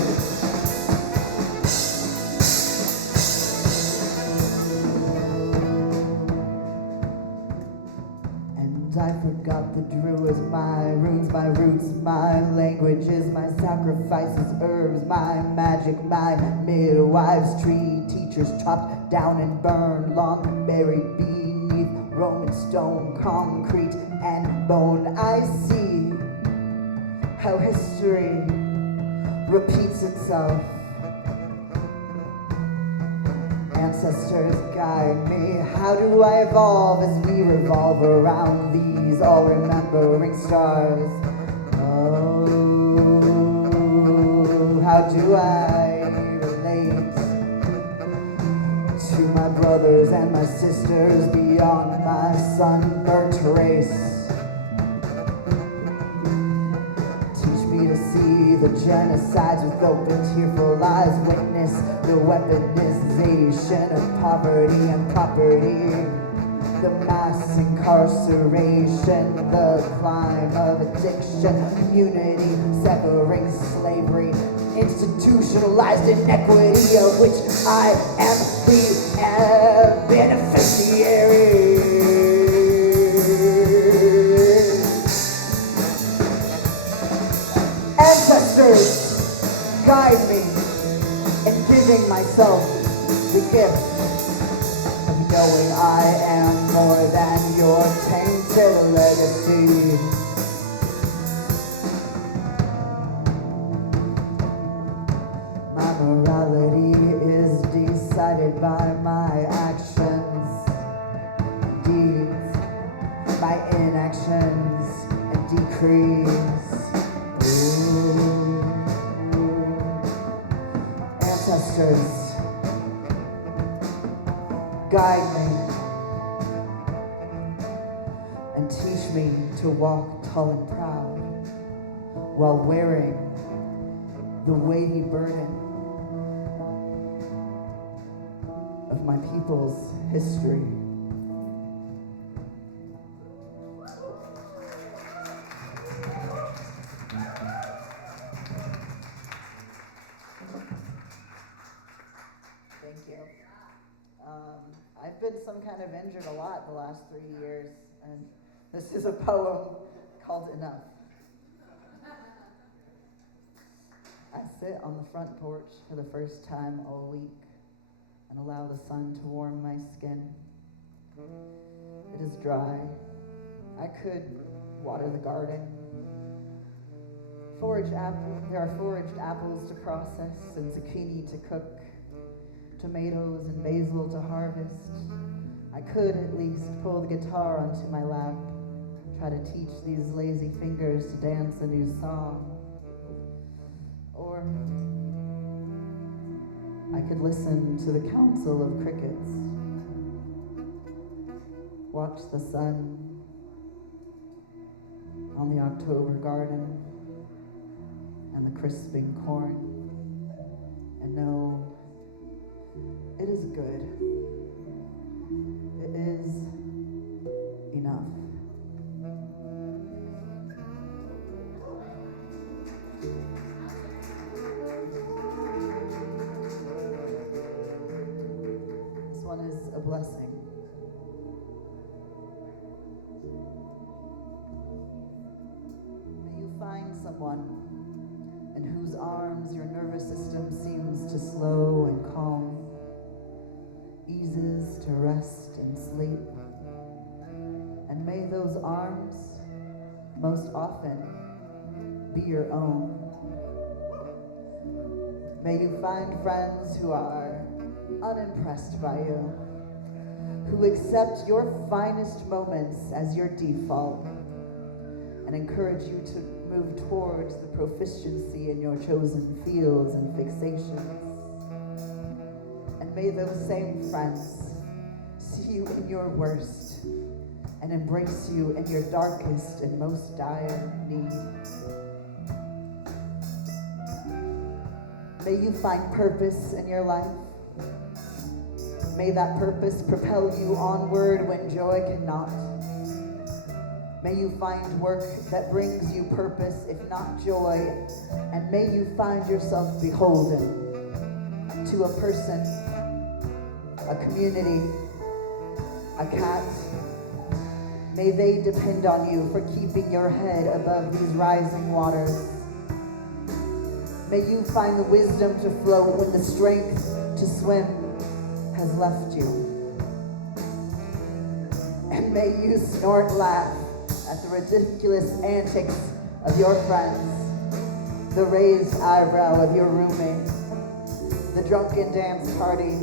And I forgot the Druids, my runes, my roots, my languages, my sacrifices, herbs, my magic, my midwives, tree teachers chopped down and burned, long buried beneath Roman stone, concrete, and bone. I see how history repeats itself. Ancestors guide me. How do I evolve as we revolve around these all remembering stars? Oh, how do I relate to my brothers and my sisters beyond my sunburnt race? The genocides with open, tearful eyes, witness the weaponization of poverty and property, the mass incarceration, the climb of addiction, community severing, slavery, institutionalized inequity of which I am the beneficiary. Ancestors, guide me in giving myself the gift of knowing I am more than your tainted legacy. My morality is decided by my actions, deeds, my inactions and decrees. Ancestors, guide me and teach me to walk tall and proud while wearing the weighty burden of my people's history. Thank you. I've been some kind of injured a lot the last 3 years, and this is a poem called Enough. I sit on the front porch for the first time all week and allow the sun to warm my skin. It is dry. I could water the garden. There are foraged apples to process and zucchini to cook, tomatoes and basil to harvest. I could at least pull the guitar onto my lap, try to teach these lazy fingers to dance a new song. Or I could listen to the council of crickets, watch the sun on the October garden and the crisping corn, and know it is good. It is enough. This one is a blessing. May you find someone in whose arms your nervous system seems to slow and calm, eases to rest and sleep. And may those arms, most often, be your own. May you find friends who are unimpressed by you, who accept your finest moments as your default, and encourage you to move towards the proficiency in your chosen fields and fixations. And may those same friends see you in your worst and embrace you in your darkest and most dire need. May you find purpose in your life. May that purpose propel you onward when joy cannot. May you find work that brings you purpose, if not joy, and may you find yourself beholden to a person, a community, a cat. May they depend on you for keeping your head above these rising waters. May you find the wisdom to float when the strength to swim has left you. And may you snort laugh at the ridiculous antics of your friends, the raised eyebrow of your roommate, the drunken dance party.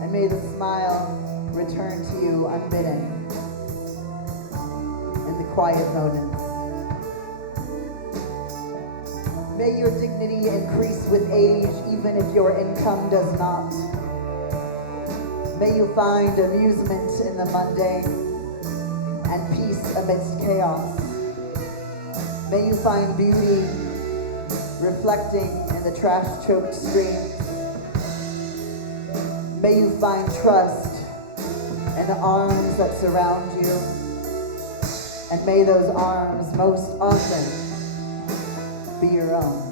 And may the smile return to you unbidden in the quiet moments. May your dignity increase with age, even if your income does not. May you find amusement in the mundane and peace amidst chaos. May you find beauty reflecting in the trash-choked streams. May you find trust in the arms that surround you. And may those arms most often be your own.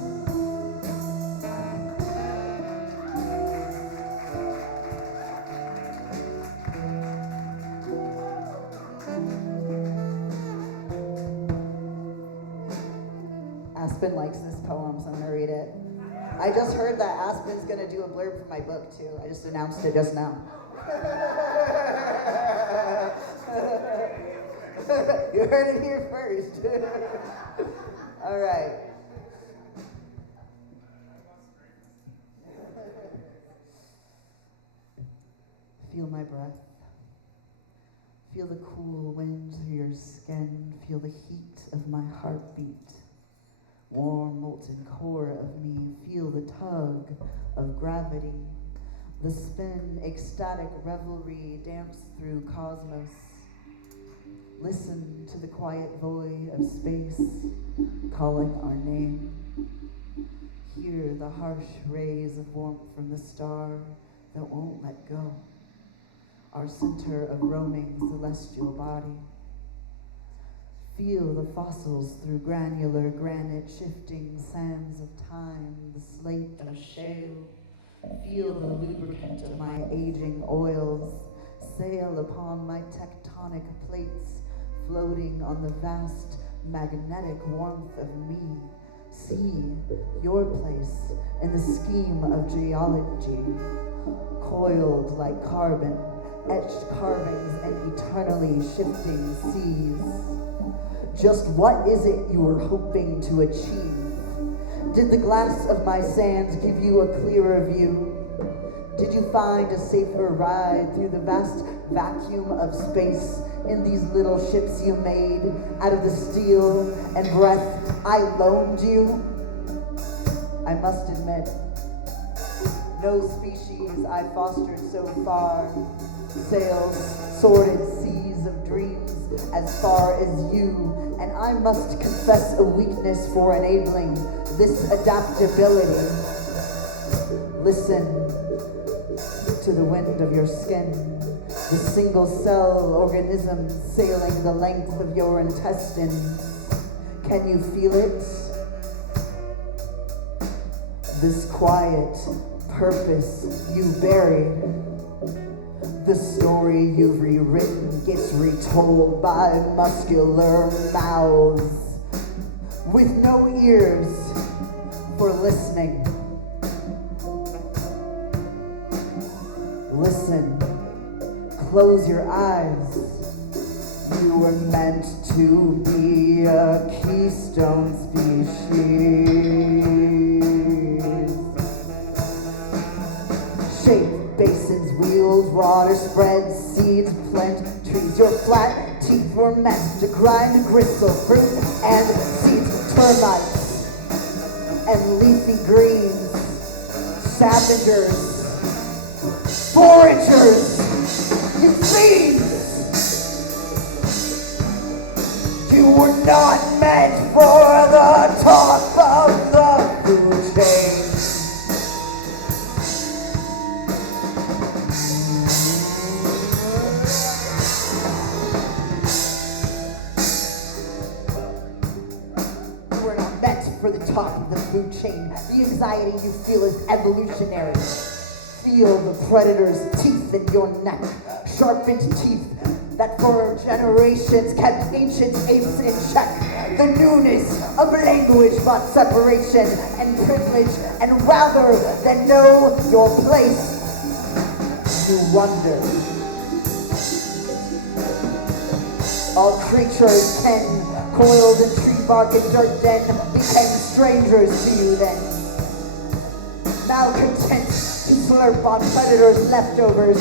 Aspen likes this poem, so I'm gonna read it. I just heard that Aspen's gonna do a blurb for my book too. I just announced it just now. You heard it here first. All right. Feel my breath. Feel the cool wind through your skin. Feel the heat of my heartbeat. Warm, molten core of me. Feel the tug of gravity. The spin, ecstatic revelry dance through cosmos. Listen to the quiet void of space calling our name. Hear the harsh rays of warmth from the star that won't let go. Our center of roaming celestial body. Feel the fossils through granular granite, shifting sands of time, the slate of shale, Feel the lubricant of my aging oils sail upon my tectonic plates, floating on the vast magnetic warmth of me. See your place in the scheme of geology, coiled like carbon, etched carvings and eternally shifting seas. Just what is it you were hoping to achieve? Did the glass of my sands give you a clearer view? Did you find a safer ride through the vast vacuum of space in these little ships you made out of the steel and breath I loaned you? I must admit, no species I fostered so far sails sordid seas of dreams as far as you, and I must confess a weakness for enabling this adaptability. Listen to the wind of your skin, the single-cell organism sailing the length of your intestines. Can you feel it? This quiet purpose you buried. The story you've rewritten gets retold by muscular mouths with no ears for listening. Listen, close your eyes. You were meant to be a keystone species. Shape basins, wheels, water spreads, seeds, plant trees. Your flat teeth were meant to grind gristle, fruit and seeds, termites and leafy greens, scavengers, foragers, you fiends! You were not meant for the top of the food chain. You were not meant for the top of the food chain. The anxiety you feel is evolutionary. Feel the predator's teeth in your neck, sharpened teeth that for generations kept ancient apes in check. The newness of language brought separation and privilege, and rather than know your place, you wonder. All creatures ken, coiled in tree bark and dirt den, became strangers to you then. Malcontent to slurp on predators' leftovers,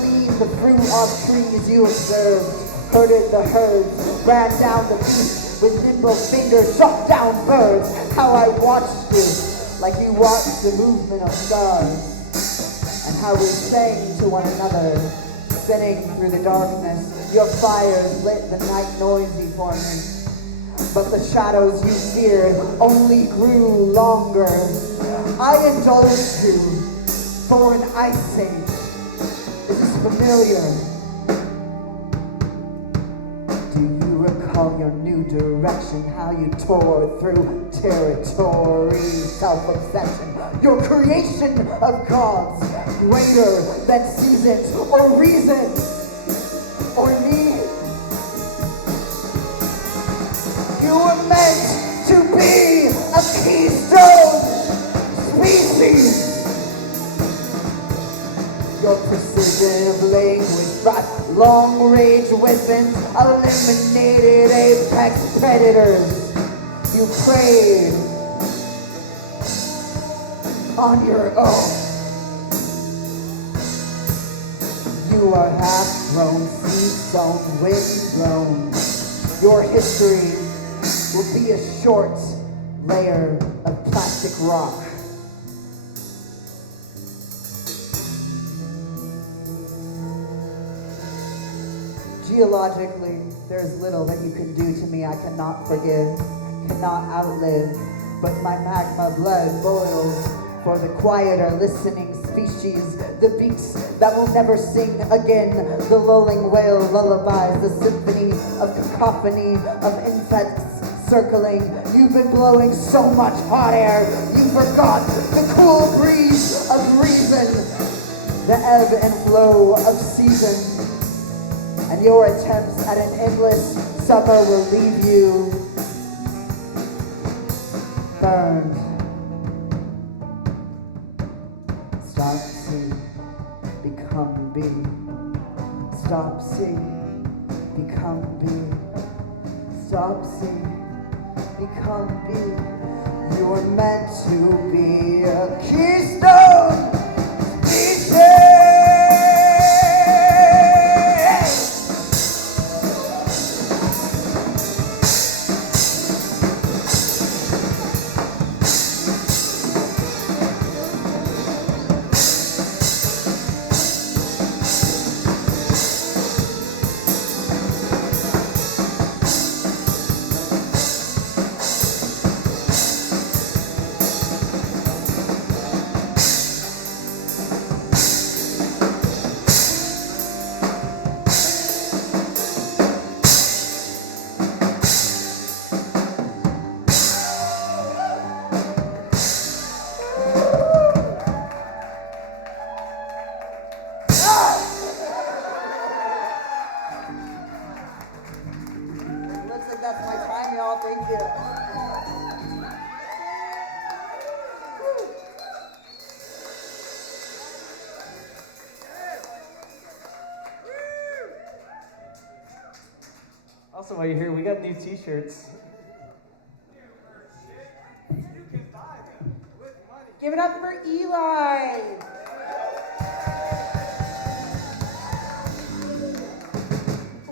glean the fruit off trees you observed, herded the herds, ran down the beast with nimble fingers, shot down birds. How I watched you, like you watched the movement of stars, and how we sang to one another, spinning through the darkness. Your fires lit the night noisy for me, but the shadows you feared only grew longer. I indulged you for an ice age. Is this familiar? Do you recall your new direction? How you tore through territory, self-obsession, your creation of gods greater than seasons or reason or need? You were meant to be a keystone species. Your precision of language brought long-range weapons, eliminated apex predators. You preyed on your own. You are half-grown, seed-sown, wind-grown. Your history will be a short layer of plastic rock. Geologically, there's little that you can do to me I cannot forgive, cannot outlive, but my magma blood boils for the quieter listening species, the beats that will never sing again, the lulling wail lullabies, the symphony of cacophony of insects circling. You've been blowing so much hot air, you forgot the cool breeze of reason, the ebb and flow of season, and your attempts at an endless summer will leave you burned. Stop C, become B. Stop C, become B. Stop C, become B. You were meant to be a keystone species. Looks like that's my time, y'all. Thank you. Also, while you're here, we got new t-shirts. Give it up for Eli.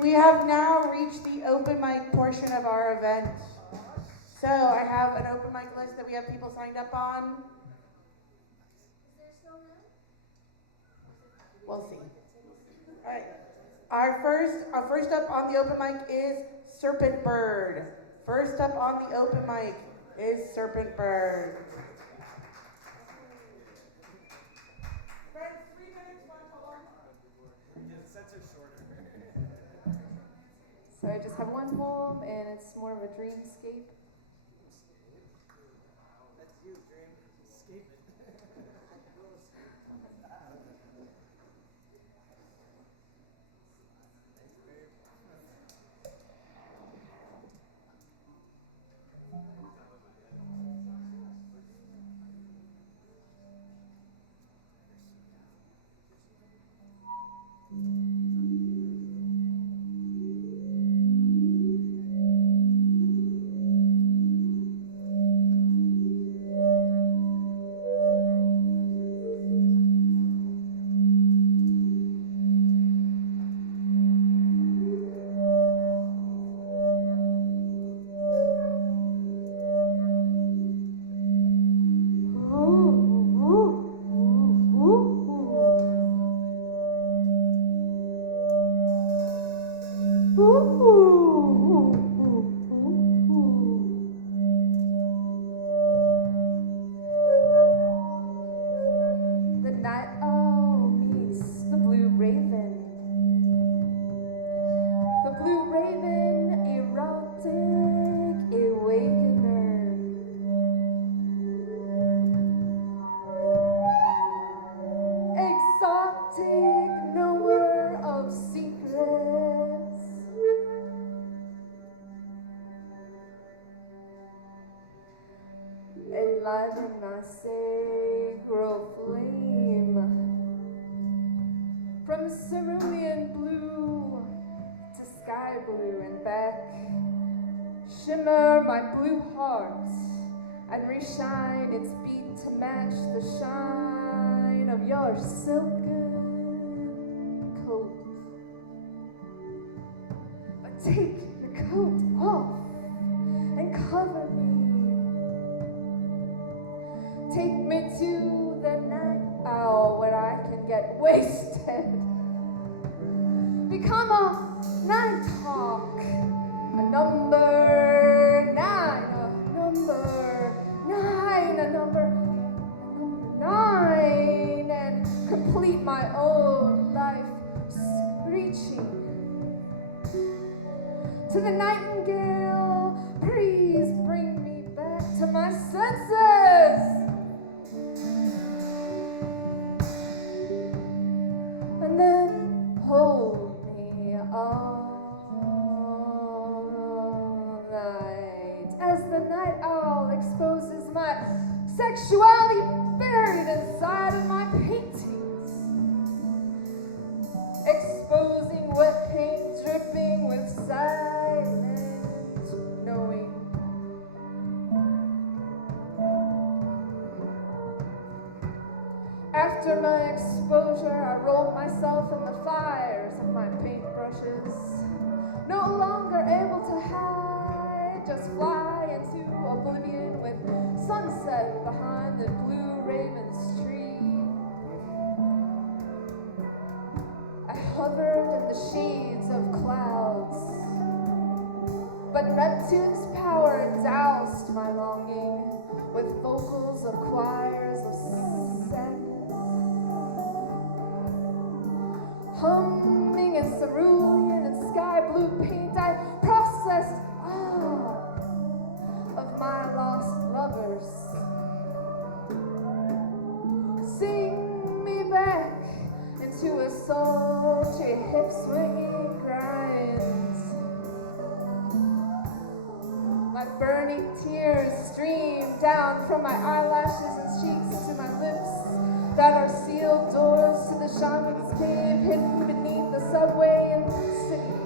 We have now reached the open mic portion of our event. So I have an open mic list that we have people signed up on. Is there still room? We'll see. All right. Our first up on the open mic is Serpent Bird. First up on the open mic is Serpent Bird. So I just have one poem, and it's more of a dreamscape. That's you, dream. Escape it. The night owl meets the blue raven. The blue raven, erotic awakener. Exotic knower of secrets. Enliven my sacral flame from cerulean blue to sky blue and back. Shimmer my blue heart and reshine its beat to match the shine of your silken coat. But take the coat off and cover me. Take me to the night owl where I can get wasted. Become a nighthawk, a number nine, a number nine, a number nine, and complete my own life screeching. To the nightingale, please bring me back to my senses. sexuality buried inside of my paintings, exposing wet paint dripping with silent knowing. After my exposure, I rolled myself in the fires of my paintbrushes, no longer able to hide, just fly into oblivion with sunset behind the blue raven's tree. I hovered in the shades of clouds, but Neptune's power doused my longing with vocals of choirs of sadness. Humming in cerulean and sky blue paint, I processed all of my lost lovers. Sing me back into a sultry hip-swinging grind. My burning tears stream down from my eyelashes and cheeks to my lips that are sealed doors to the shaman's cave hidden beneath the subway in the city.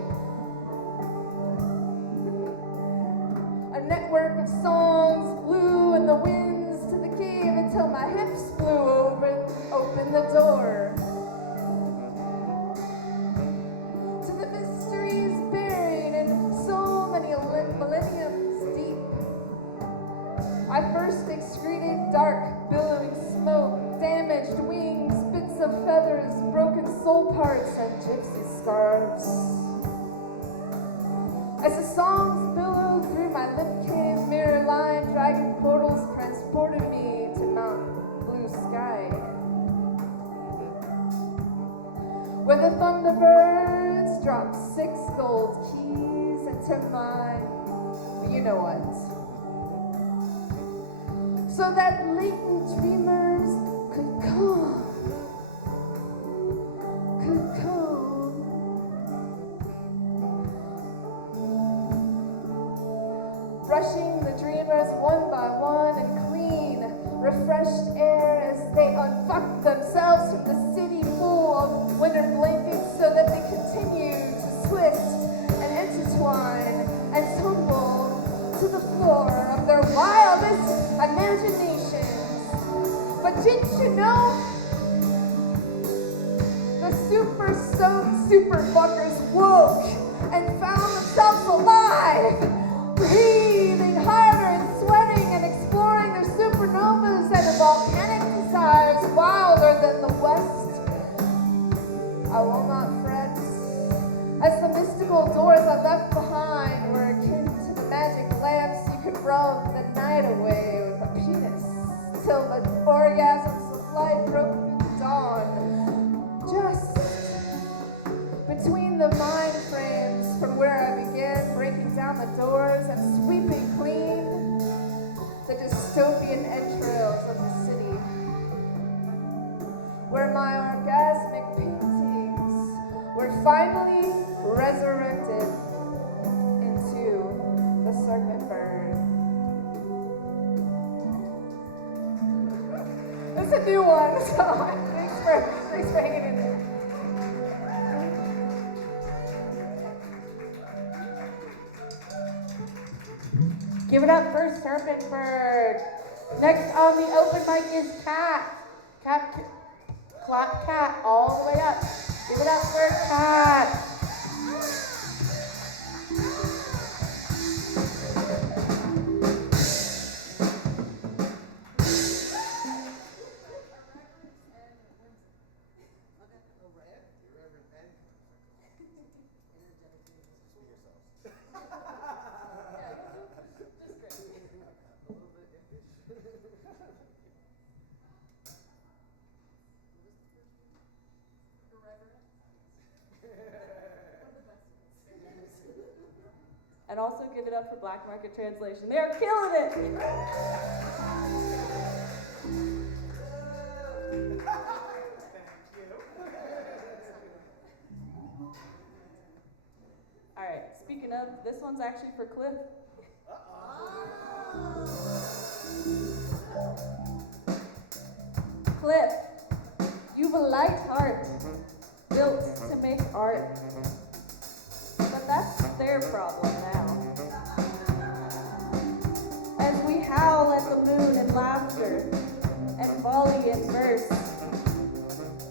A network of songs blew in the winds to the cave until my hips flew open the door to the mysteries buried in so many millenniums deep. I first excreted dark, billowing smoke, damaged wings, bits of feathers, broken soul parts, and gypsy scarves. As the songs billowed through my lip cave, mirror-lined dragon portals transported me to Mount Blue Sky, where the thunderbirds dropped 6 gold keys into my, you know what, so that latent dreamers could come. Brushing the dreamers one by one and clean, refreshed air as they unfucked themselves from the city full of winter blankets so that they continued to twist and intertwine and tumble to the floor of their wildest imaginations. But didn't you know? The super soaked super fuckers woke and found themselves alive, breathing harder and sweating and exploring their supernovas and volcanic desires wilder than the West. I will not fret, as the mystical doors I left behind were akin to the magic lamps you could rub the night away with a penis till the orgasms of light broke through the dawn. Just between the mind frames from where I began breaking down the doors and sweeping clean the dystopian entrails of the city, where my orgasmic paintings were finally resurrected into the serpent bird. It's a new one, so thanks for hanging in there. Give it up for Serpent Bird. Next on the open mic is Cat. Clap Cat all the way up. Give it up for Cat. And also give it up for Black Market Translation. They are killing it! Alright, speaking of, this one's actually for Cliff. slip. You've a light heart, built to make art. But that's their problem now. As we howl at the moon in laughter and volley in verse,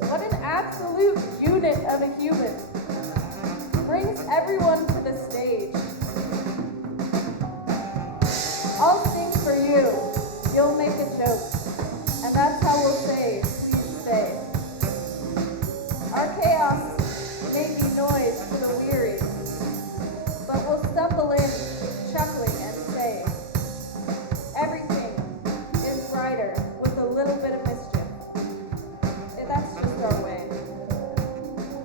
what an absolute unit of a human brings everyone to the stage. I'll sing for you, you'll make a joke, and that's how we'll say, please stay. Our chaos may be noise for the weary, but we'll stumble in, chuckling and say, everything is brighter with a little bit of mischief. And that's just our way.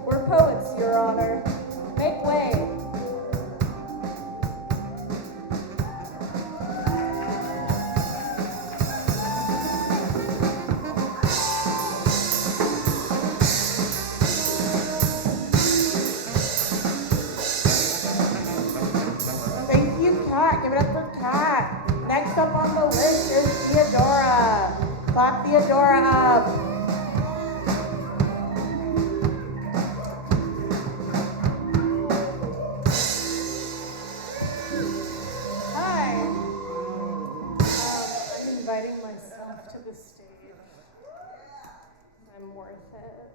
We're poets, Your Honor. Make way. Thank you, Kat. Give it up for Kat. Next up on the list is Theodora. Clap Theodora up. Hi. I'm inviting myself to the stage. I'm worth it.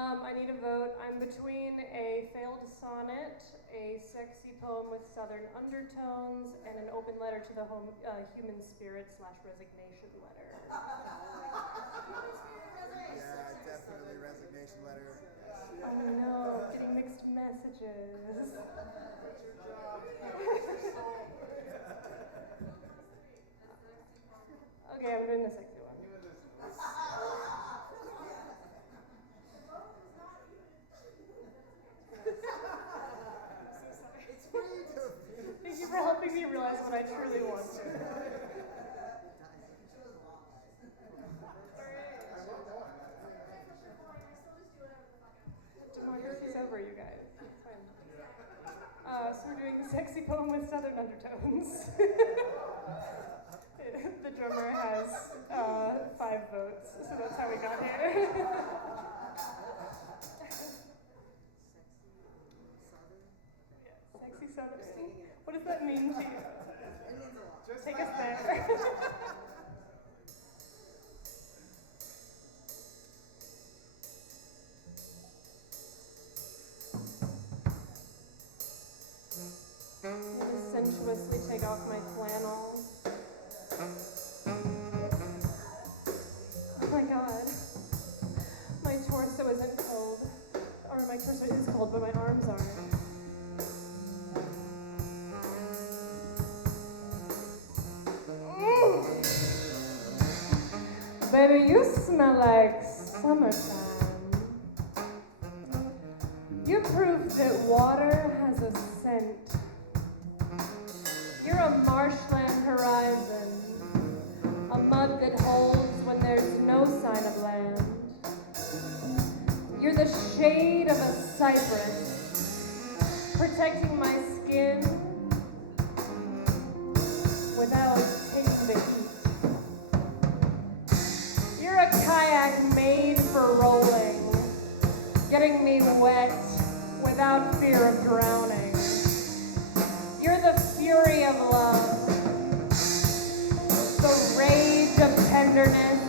I need a vote. I'm between a failed sonnet, a sexy poem with southern undertones, and an open letter to the human spirit / resignation letter. Yeah, definitely resignation letter. Oh no, getting mixed messages. Okay, I'm doing the sexy one. Thank you for helping me realize what I truly want to. Democracy's over, you guys. It's fine. So we're doing a sexy poem with southern undertones. The drummer has 5 votes, so that's how we got here. Sexy southern. What does that mean to you? It means a lot. Take us there. I sensuously take off my flannel. Oh my god. My torso isn't cold. Or my torso is cold, but my arms aren't. Baby, you smell like summertime. You prove that water has a scent. You're a marshland horizon, a mud that holds when there's no sign of land. You're the shade of a cypress, protecting my skin without taking the heat. You're a kayak made for rolling, getting me wet without fear of drowning. You're the fury of love, the rage of tenderness,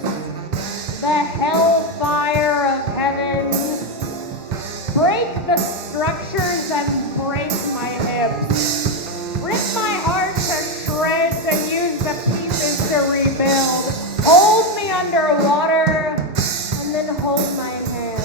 the hellfire of heaven. Break the structures and break my hips. Rip my heart to shreds and use the pieces to rebuild. Hold me underwater and then hold my hand.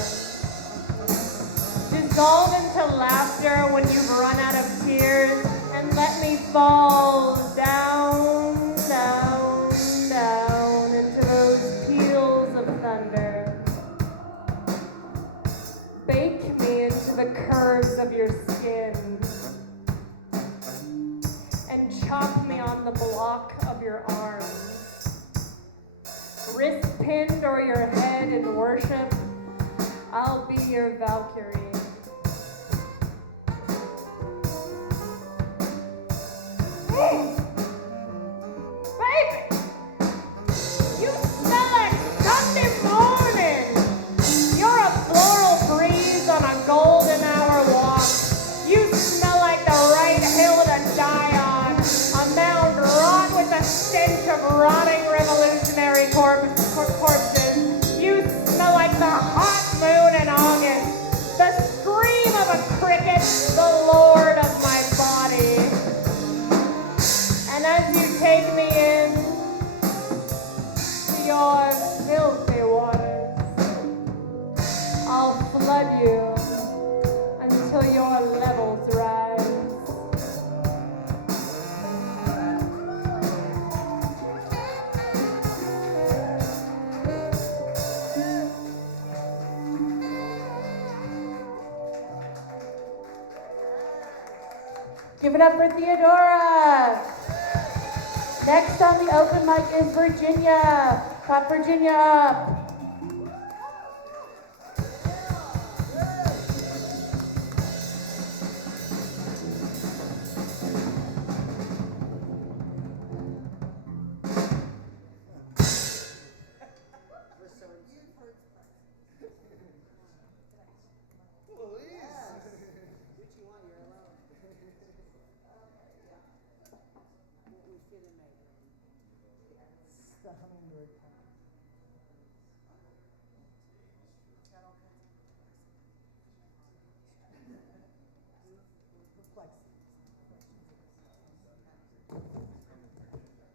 Dissolve into laughter when you've run out of tears and let me fall down, down, down into those peals of thunder. Bake me into the curves of your skin and chop me on the block of your arms. Wrist pinned or your head in worship, I'll be your Valkyrie. Baby! You rotting revolutionary corpses. You smell like the hot moon in August, the scream of a cricket, the lord of my body. And as you take me in to your filthy waters, I'll flood you until your levels rise. Give it up for Theodora. Next on the open mic is Virginia. Pop Virginia up. The hummingbird.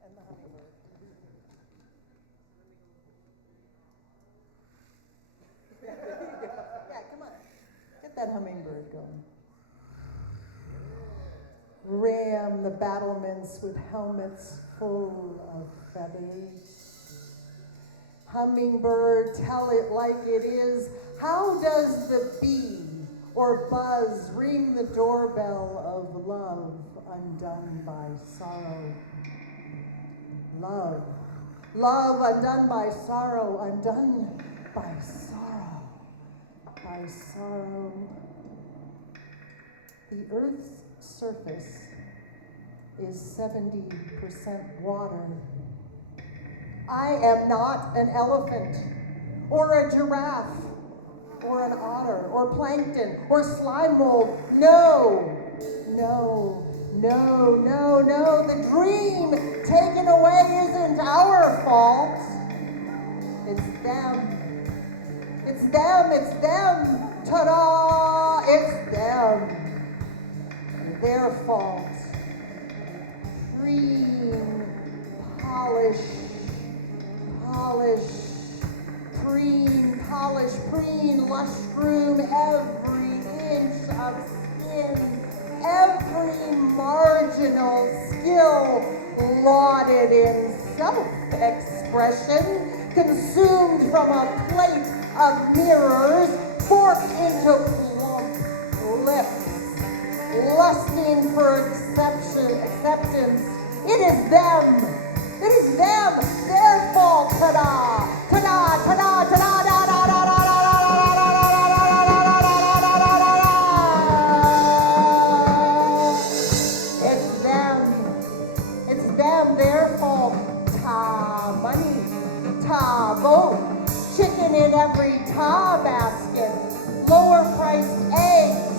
And the hummingbird. Yeah, come on. Get that hummingbird going. Ram the battlements with helmets full of feathers. Hummingbird, tell it like it is. How does the bee or buzz ring the doorbell of love undone by sorrow? Love, love undone by sorrow, undone by sorrow, by sorrow. The earth's surface is 70% water. I am not an elephant, or a giraffe, or an otter, or plankton, or slime mold. No, no, no, no, no. The dream taken away isn't our fault. It's them. It's them, it's them. Ta-da! It's them. Their fault. Green, polish, preen, lush groom, every inch of skin, every marginal skill lauded in self-expression, consumed from a plate of mirrors, forked into plump lips, lusting for acceptance. It is them. It is them. Their fault. Ta-da! Ta-da! Ta-da! Ta-da! Da da da da da da. It's them. It's them. Their fault. Ta money. Ta boat. Chicken in every ta basket. Lower priced eggs.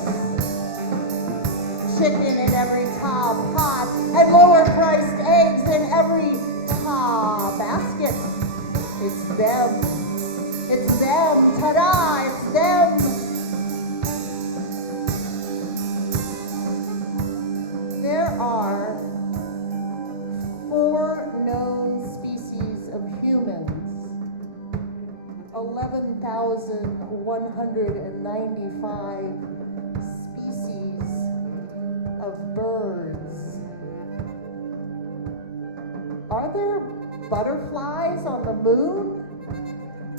Chicken in every top pot, and lower priced eggs in every top basket. It's them. It's them. Ta-da! It's them. There are 4 known species of humans, 11,195 of birds. Are there butterflies on the moon?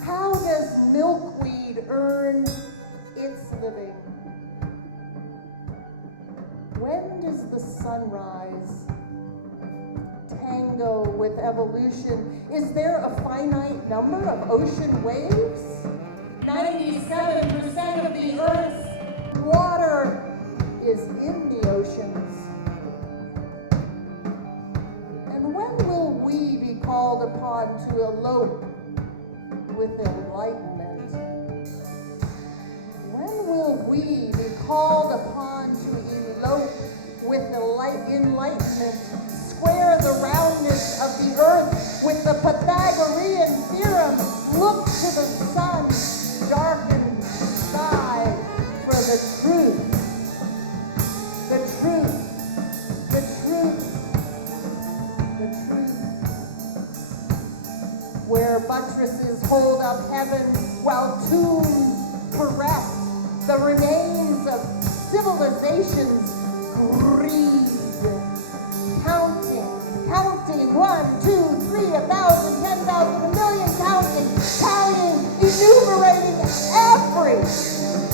How does milkweed earn its living? When does the sunrise tango with evolution? Is there a finite number of ocean waves? 97% of the Earth's water is in the oceans. And when will we be called upon to elope with enlightenment? When will we be called upon to elope with enlightenment? square the roundness of the earth with the Pythagorean theorem. Look to the sun, darken the sky for the truth. The truth. The truth. The truth. Where buttresses hold up heaven while tombs caress the remains of civilization's greed. Counting, 1, 2, 3, 1,000, 10,000, a million, counting, enumerating every insatiability.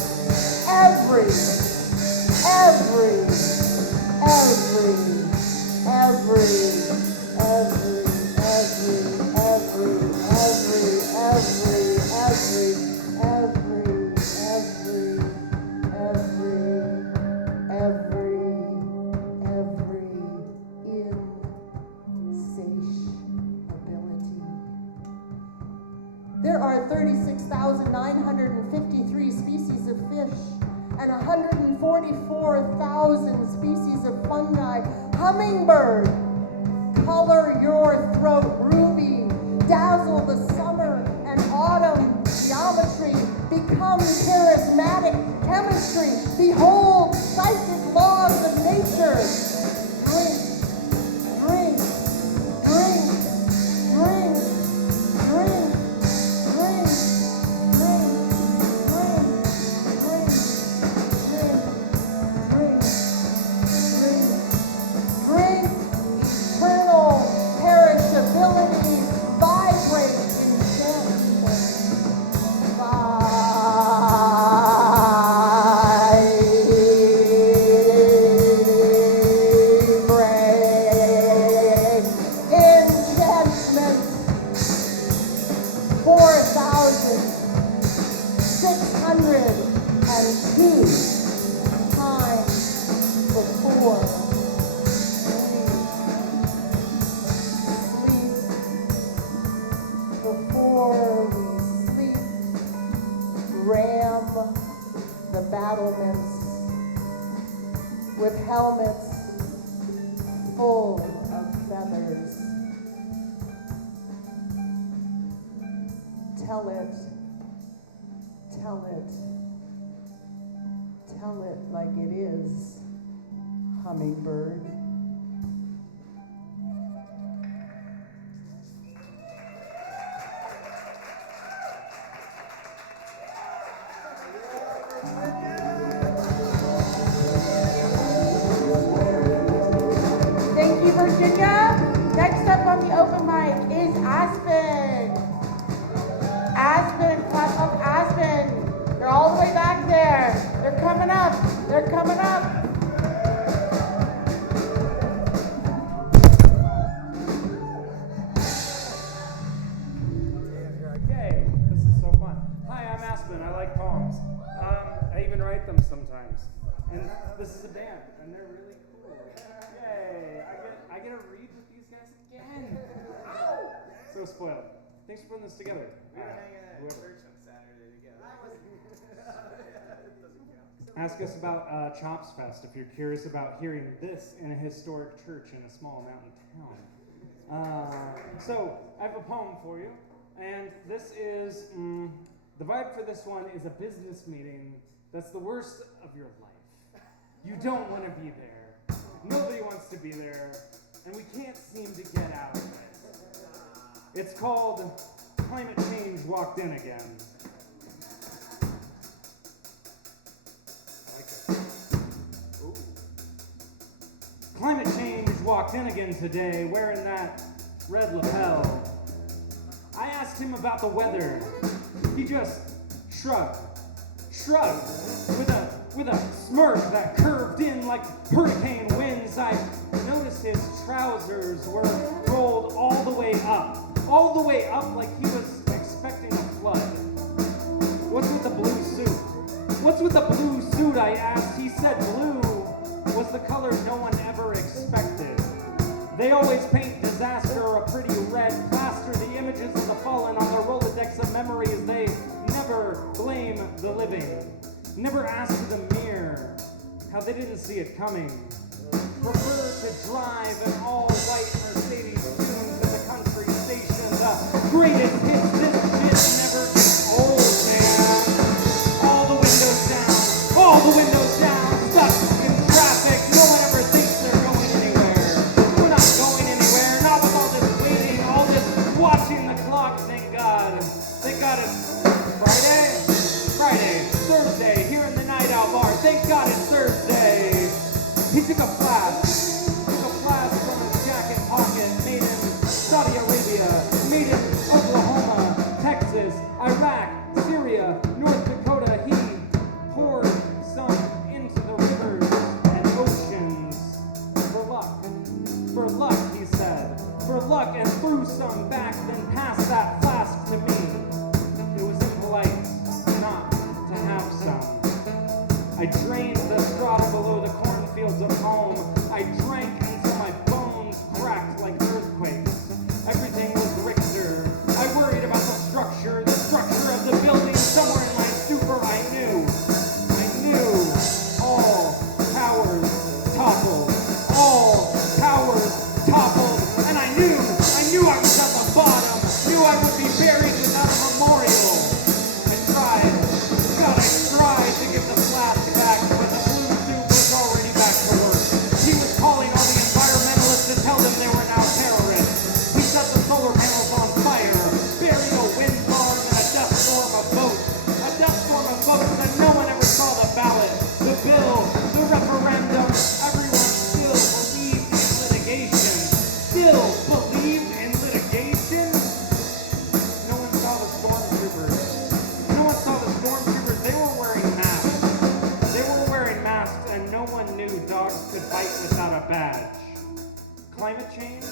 There are 36,953 species of fish and 144,000 species of fungi. Hummingbird, color your throat ruby, dazzle the summer and autumn geometry, become charismatic chemistry, behold psychic laws of nature. Drink, drink, drink, drink, drink, drink, drink, drink, drink, drink, drink, drink, eternal perishability, vibrate in sense. Enchantment. 4,602 times before we sleep. Before we sleep, ram the battlements with helmets full of feathers. Tell it, tell it, tell it like it is, hummingbird. Thank you, Virginia. Next up on the open mic is Aspen. Aspen, clap up Aspen. They're all the way back there. They're coming up. They're coming up. Okay, this is so fun. Hi, I'm Aspen. I like poems. I even write them sometimes. And this is a band, and they're really cool. Yay! I get to read with these guys again. So spoiled. Thanks for putting this together. We were hanging at church on Saturday together. Ask us about Chops Fest if you're curious about hearing this in a historic church in a small mountain town. So I have a poem for you, and this is the vibe for this one is a business meeting that's the worst of your life. You don't want to be there. Nobody wants to be there, and we can't seem to get out of it. It's called Climate Change Walked In Again. I like it. Ooh. Climate change walked in again today, wearing that red lapel. I asked him about the weather. He just shrugged with a smirk that curved in like hurricane winds. I noticed his trousers were rolled all the way up like he was expecting a flood. What's with the blue suit? What's with the blue suit, I asked. He said blue was the color no one ever expected. They always paint disaster a pretty red, plaster the images of the fallen on their Rolodex of memories. They never blame the living, never ask the mirror how they didn't see it coming. Prefer to drive an all-white Mercedes tunes at the country station. The greatest hits, this shit never gets old, man. All the windows down, stuck in traffic. No one ever thinks they're going anywhere. We're not going anywhere, not with all this waiting, all this watching the clock. Thank God it's Friday, Thursday, here in the Night Out Bar. Thank God it's Thursday. He took a flask from his jacket pocket, made in Saudi Arabia, made in Oklahoma, Texas, Iraq, Syria, North Dakota. He poured some into the rivers and oceans for luck, he said, for luck, and threw some back, then passed that flask to me. It was impolite not to have some. I drained the strata below the cornfields of home. I drank until my bones cracked like earthquakes. Everything was Richter. I worried about the structure of the building. Somewhere in my stupor, I knew all towers toppled. All towers toppled. And I knew I was at the bottom. Knew I would be buried without a memorial. I tried to give the flask back, but the blue suit was already back to work. He was calling all the environmentalists to tell them they were now terrorists. He set the solar panels on fire, buried a wind farm and a dust storm of boats. And no one ever saw the ballot, the bill, the referendum. Everyone still believed in litigation. No one saw the stormtroopers. They were wearing masks, and no one knew dogs could bite without a badge. Climate change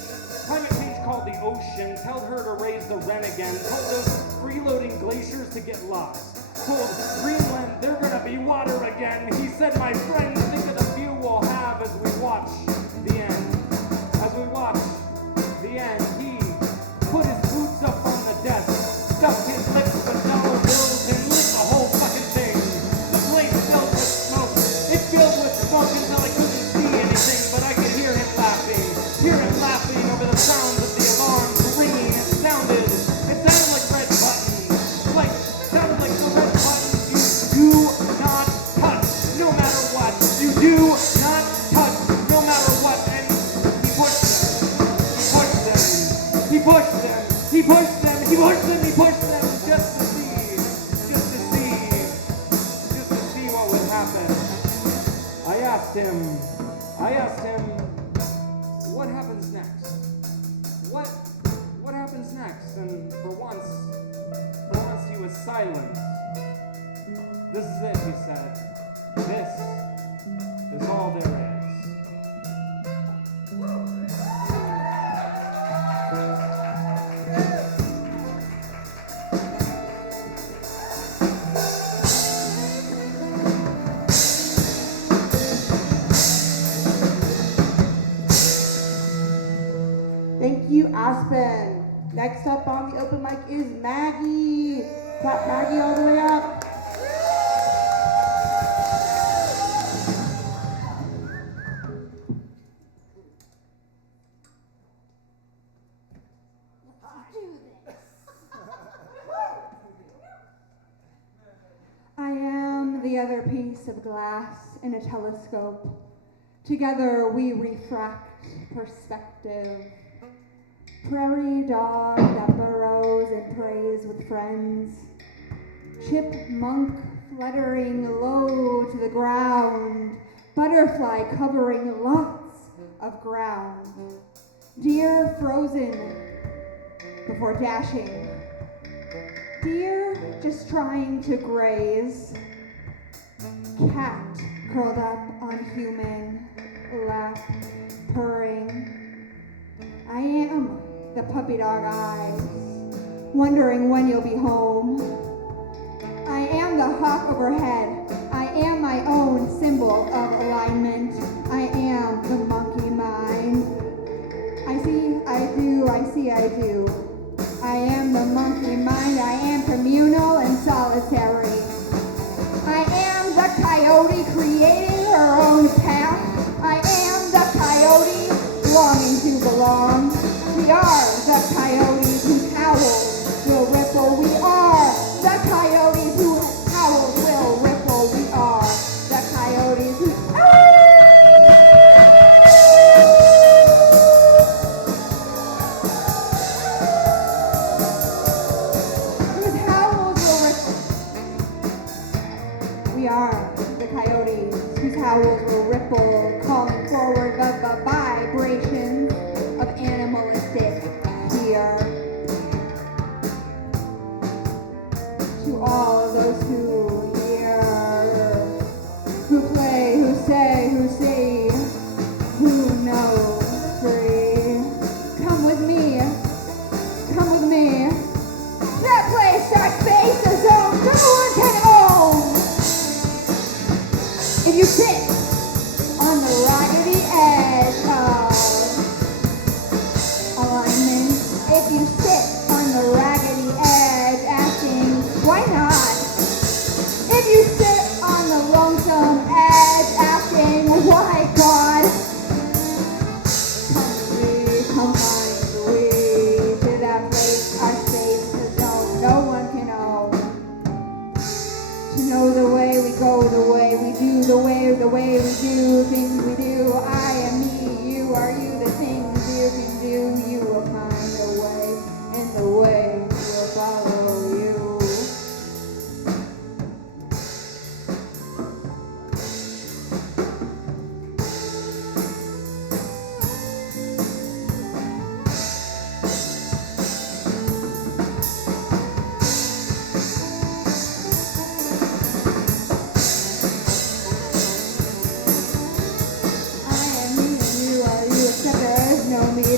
called the ocean, told her to raise the rent again, told those freeloading glaciers to get lost, told Greenland they're gonna be water again. He said, my friends, think of the view we'll have as we watch the end. He put his boots up on the desk, stuffed his lips with dollar bills, and lit the whole fucking thing. The place filled with smoke. It filled with smoke until I couldn't see anything, but I could hear him laughing over the sounds of the alarms ringing. It sounded like red buttons. Sounded like the red buttons you do not touch, no matter what. You do not touch, no matter what. And he pushed them just to see what would happen. I asked him, what happens next? What happens next? And for once he was silent. This is it, he said. This is all there is. Thank you, Aspen. Next up on the open mic is Maggie. Clap Maggie all the way up. I am the other piece of glass in a telescope. Together we refract perspective. Prairie dog that burrows and prays with friends. Chipmunk fluttering low to the ground. Butterfly covering lots of ground. Deer frozen before dashing. Deer just trying to graze. Cat curled up on human lap, purring. I am the puppy dog eyes, wondering when you'll be home. I am the hawk overhead. I am my own symbol of alignment. I am the monkey mind. I see, I do. I am the monkey mind. I am communal and solitary. I am the coyote creating her own path. I am the coyote longing to belong. We are the coyotes whose howls will ripple. We are the coyotes whose howls will ripple. We are the coyotes whose howls will ripple. We are the coyotes whose howls will ripple, calling forward the vibrations of animalistic fear. To all those who hear, who play, who say, who see, who know free. Come with me, come with me. That place, that space, a zone no one can own. If you sit on the raggedy edge of alignment, if you sit on the raggedy edge asking, why not? If you sit on the lonesome edge asking, why God? Come find the way to that place, our space, the zone no one can own. To know the way we go, the way we do, the way we do things we do. I am me, you are you, the things you can do. You will find a way, and the way will follow you.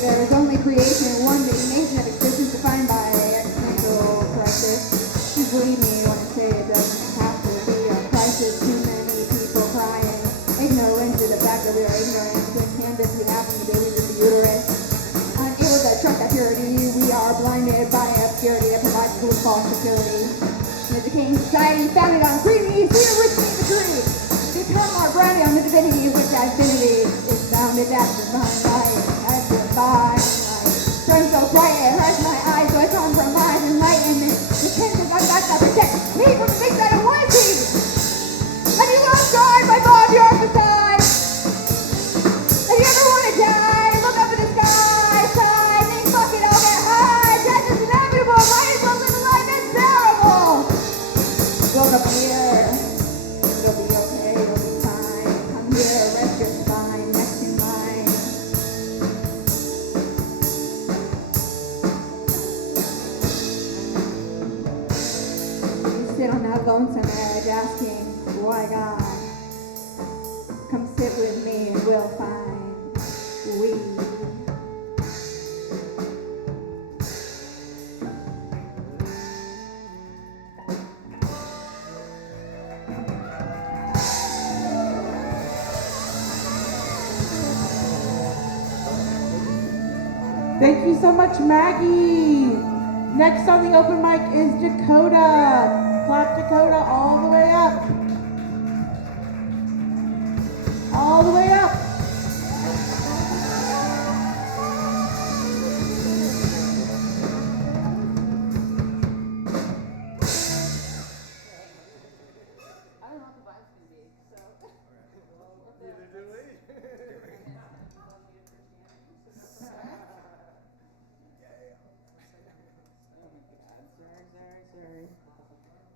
There is only creation, one big nation of existence defined by existential crisis. You believe me when I say it doesn't have to be a crisis. Too many people crying, ignorant to the fact that we are ignorant. The canvas we have from the babies in the uterus. Unable to trust that purity, we are blinded by obscurity that provides food false security. In a decaying society founded on greedy, see the rich need the greed. Become more grounded on the divinity, which affinity is founded at divine light. Turn so bright it hurts my eyes, so I compromise enlightenment. The tensions I've got to protect me from the things that I want to see. Have you lost God by Bob your beside? Have you ever want to die? Look up at the sky, sigh, think fuck it, I'll get high. Death is inevitable, might as well live a life that's bearable. Woke up here, it'll be okay, it'll be fine. Come here, rest your spine next to mine. Sit on that lonesome edge asking, why God? Come sit with me and we'll find we. Thank you so much, Maggie. Next on the open mic is Dakota. Clap Dakota all the way up. All the way up.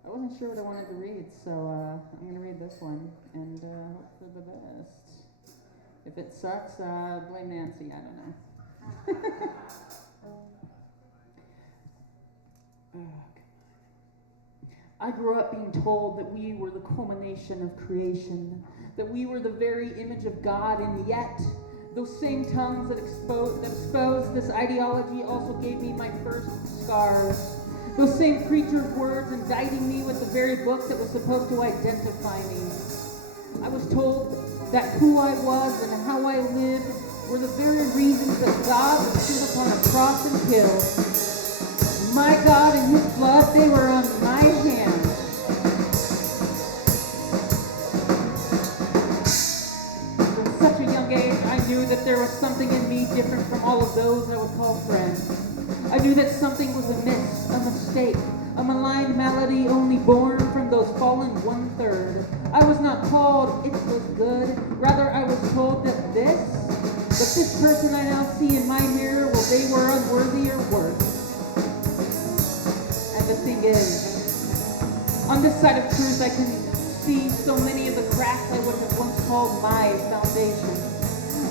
I wasn't sure what I wanted to read, so I'm going to read this one and hope for the best. If it sucks, blame Nancy, I don't know. Oh, come on. I grew up being told that we were the culmination of creation, that we were the very image of God, and yet those same tongues that exposed this ideology also gave me my first scars. Those same preacher's words indicting me with the very book that was supposed to identify me. I was told that who I was and how I lived were the very reasons that God would sit upon a cross and kill. My God and his blood, they were on my hands. From such a young age, I knew that there was something in me different I would call friend. I knew that something was amiss, a mistake, a maligned malady only born from those fallen 1/3. I was not called it was good, rather I was told that this person I now see in my mirror, well, they were unworthy or worse. And the thing is, on this side of truth I can see so many of the cracks I would have once called my foundation.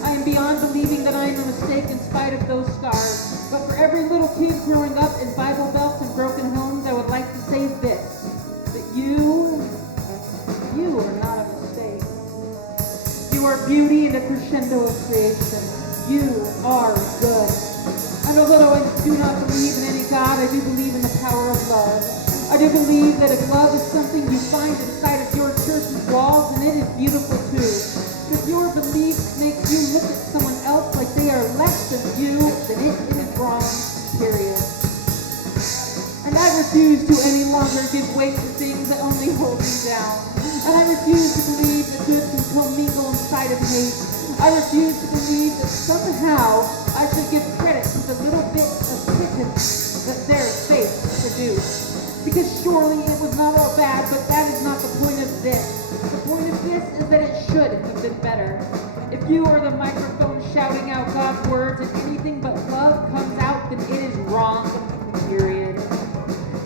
I am beyond believing that I am a mistake in spite of those scars. But for every little kid growing up in Bible belts and broken homes, I would like to say this, that you are not a mistake. You are beauty and a crescendo of creation. You are good. And although I do not believe in any God, I do believe in the power of love. I do believe that if love is something you find inside of your church's walls, and it is beautiful too. If your belief makes you look at someone else like they are less than you, then it is wrong, period. And I refuse to any longer give weight to things that only hold me down. And I refuse to believe that good can commingle inside of hate. I refuse to believe that somehow I should give credit to the little bit of pittance that their faith produced. Because surely it was not all bad, but that is not the point of this. The point of this is that it should have been better. If you are the microphone shouting out God's words and anything but love comes out, then it is wrong, period.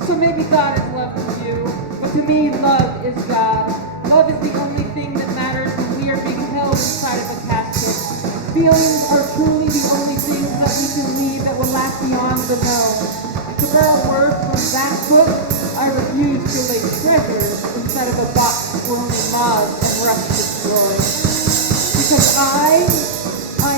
So maybe God is love to you, but to me, love is God. Love is the only thing that matters when we are being held inside of a casket. Feelings are truly the only things that we can leave that will last beyond the known. To borrow words from that book, I refuse to lay treasures inside of a box where only moths and rust destroy. Because I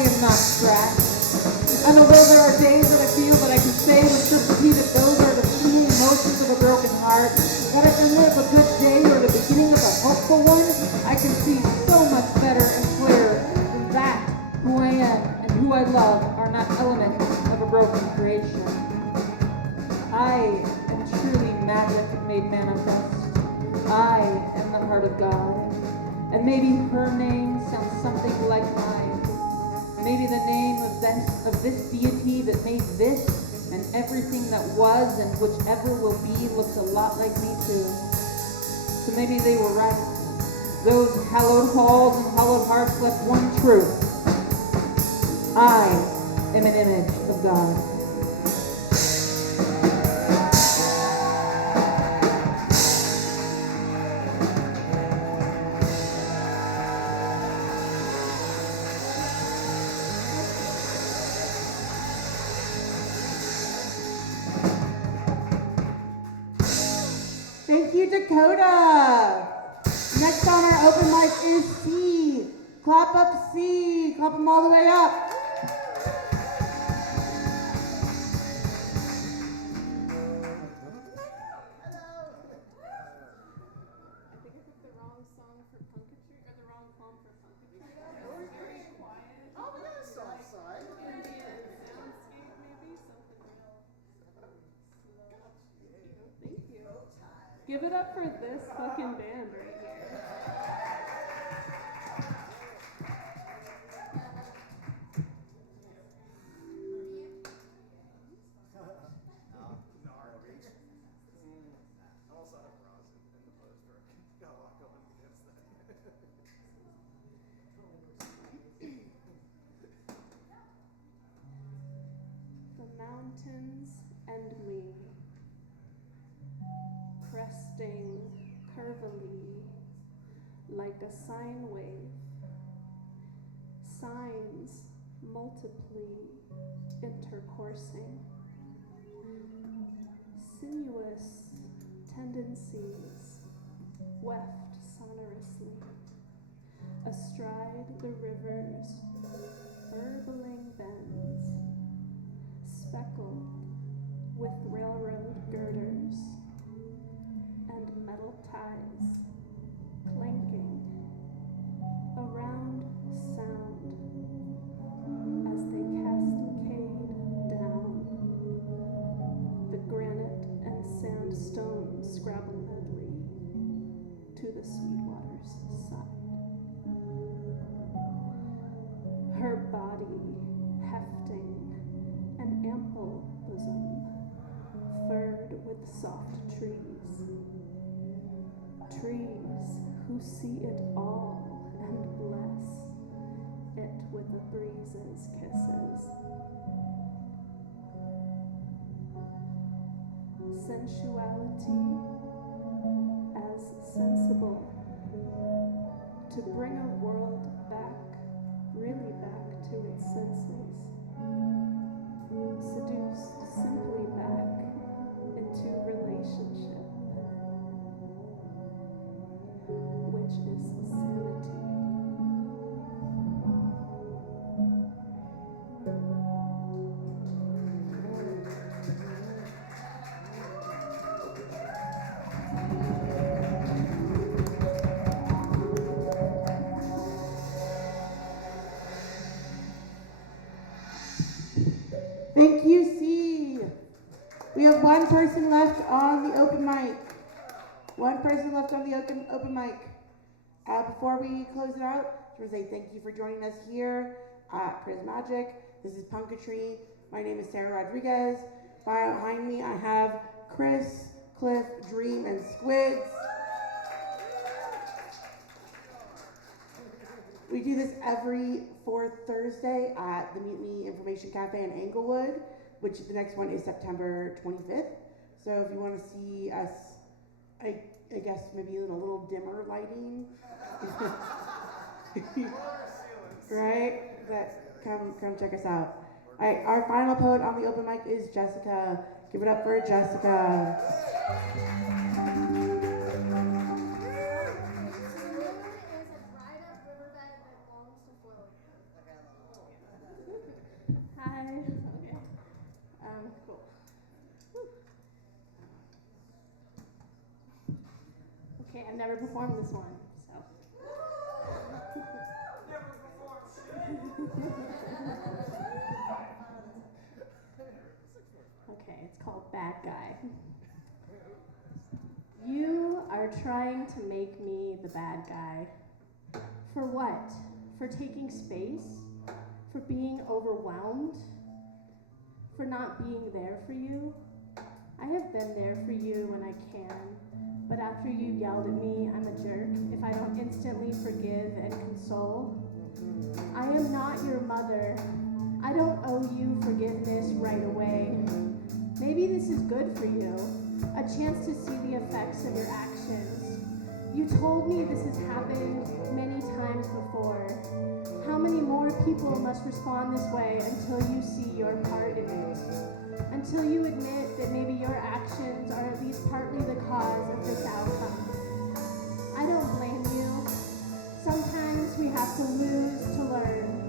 am not scratched. And although there are days that I feel that I can say with certainty that those are the fleeting emotions of a broken heart, that at the end of a good day or the beginning of a hopeful one, I can see so much better and clearer than that who I am and who I love are not elements of a broken creation. I am truly magic made manifest. I am the heart of God. And maybe her name sounds something like mine. Maybe the name of this deity that made this and everything that was and whichever will be looks a lot like me too. So maybe they were right. Those hallowed halls and hallowed hearts left one truth. I am an image of God. Thank you, Dakota. Next on our open mic is C. Clap up C. Clap them all the way up. I think I picked the wrong song for Punketry, or the wrong poem for Punketry. It was very quiet. Oh, we got a soft side. Ambient soundscape, maybe something real slow. Thank you. Give it up for this fucking band right here. The mountains and me, cresting curvily like a sine wave, signs multiply intercoursing, sinuous tendencies weft sonorously, astride the river's burbling bends, speckled with railroad girders and metal ties clanking around sound as they cascade down the granite and sandstone scrabble medley to the Sweetwater's side. Her body hefting soft trees. Trees who see it all and bless it with the breeze's kisses. Sensuality as sensible, to bring a world back, really back to its senses, seduced simply back into relationship, which is sanity. Thank you, C. We have one person left on the open mic. One person left on the open mic. Before we close it out, I just want to say thank you for joining us here at Prismajic. This is Punketry. My name is Sarah Rodriguez. Behind me, I have Chris, Cliff, Dream, and Squids. We do this every fourth Thursday at the Mutiny Information Cafe in Englewood, which the next one is September 25th. So if you want to see us, I guess maybe in a little dimmer lighting, right? Come check us out. All right, our final poet on the open mic is Jessica. Give it up for Jessica. Hi. Okay. Cool. Okay, I've never performed this one, so. Never performed Okay, it's called Bad Guy. You are trying to make me the bad guy. For what? For taking space? For being overwhelmed? For not being there for you? I have been there for you when I can, but after you yelled at me, I'm a jerk if I don't instantly forgive and console. I am not your mother. I don't owe you forgiveness right away. Maybe this is good for you, a chance to see the effects of your actions. You told me this has happened many times before. How many more people must respond this way until you see your part in it? Until you admit that maybe your actions are at least partly the cause of this outcome. I don't blame you. Sometimes we have to lose to learn.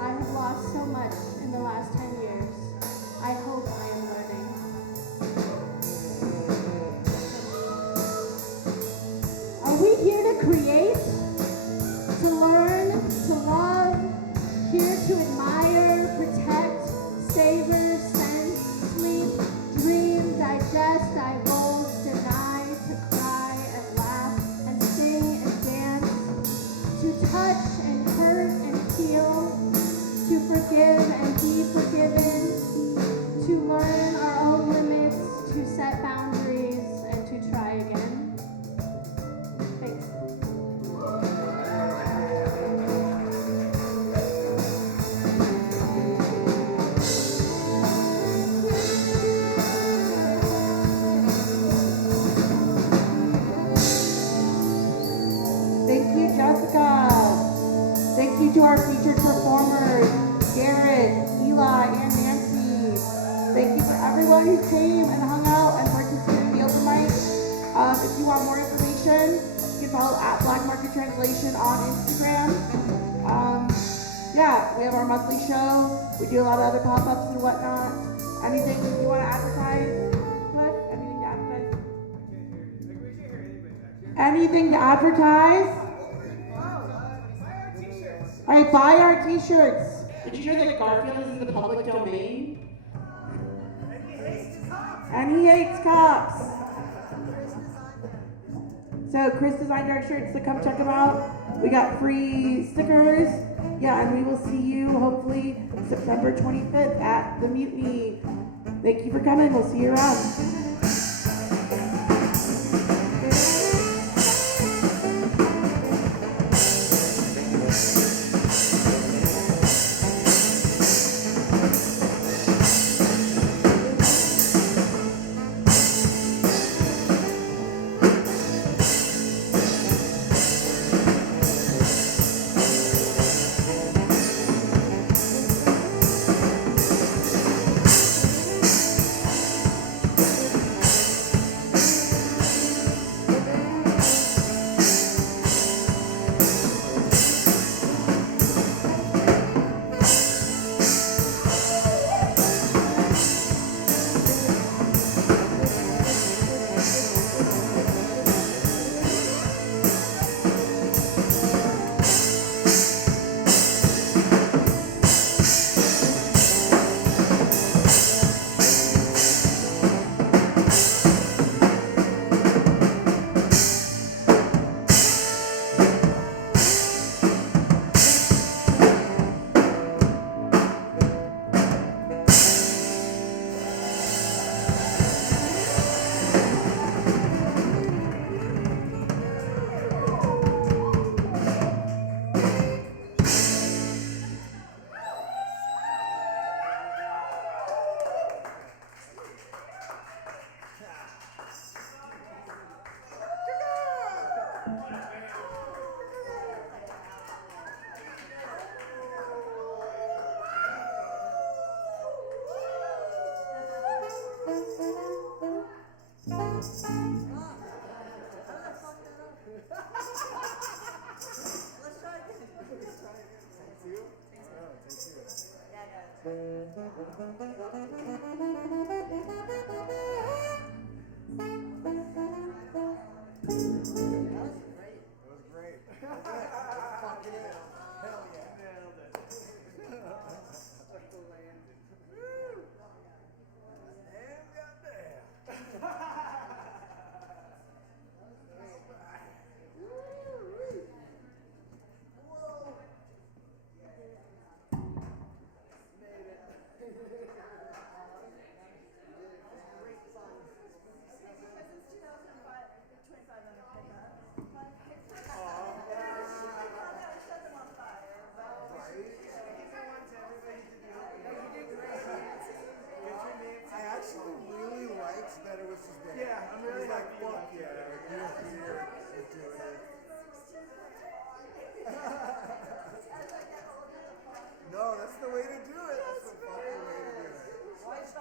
I have lost so much in the last 10 years. I hope I am learning. Are we here to create? To learn? To love? Here to admire, protect, savor, sense, sleep, dream, digest, divulge, deny, to cry and laugh and sing and dance, to touch and hurt and heal, to forgive and be forgiven, to learn our own limits, to set boundaries, and to try again. Thanks. Thank you, Jessica. Thank you to our featured performers, Garrett, Eli, and Nancy. Thank you to everyone who came and hung out and participated in the open mic. If you want more information, you can follow at Black Market Translation on Instagram. Yeah, we have our monthly show. We do a lot of other pop-ups and whatnot. Anything you want to advertise? Cliff? Anything to advertise? Anything to advertise? All right, buy our t-shirts. Did you know that Garfield is in the public domain? And he hates cops. So Chris designed our shirts, so come check them out. We got free stickers. Yeah, and we will see you hopefully September 25th at the Mutiny. Thank you for coming. We'll see you around. Let's try again. Take two? Oh, take two. Yeah, guys. That was great. Fucking it. Hell yeah. Nailed it. Stuck the landing. Woo! Damn goddamn. Woo-wee. Whoa. Made it. Great fun. Because it's 2025 on a pickup. Set them on fire. I actually really liked that it was just there. Yeah, I'm really like, happy you fuck liked yeah, it. like, you're here, just doing it. No, that's the way to do it. That's the fucking way to do it. Why is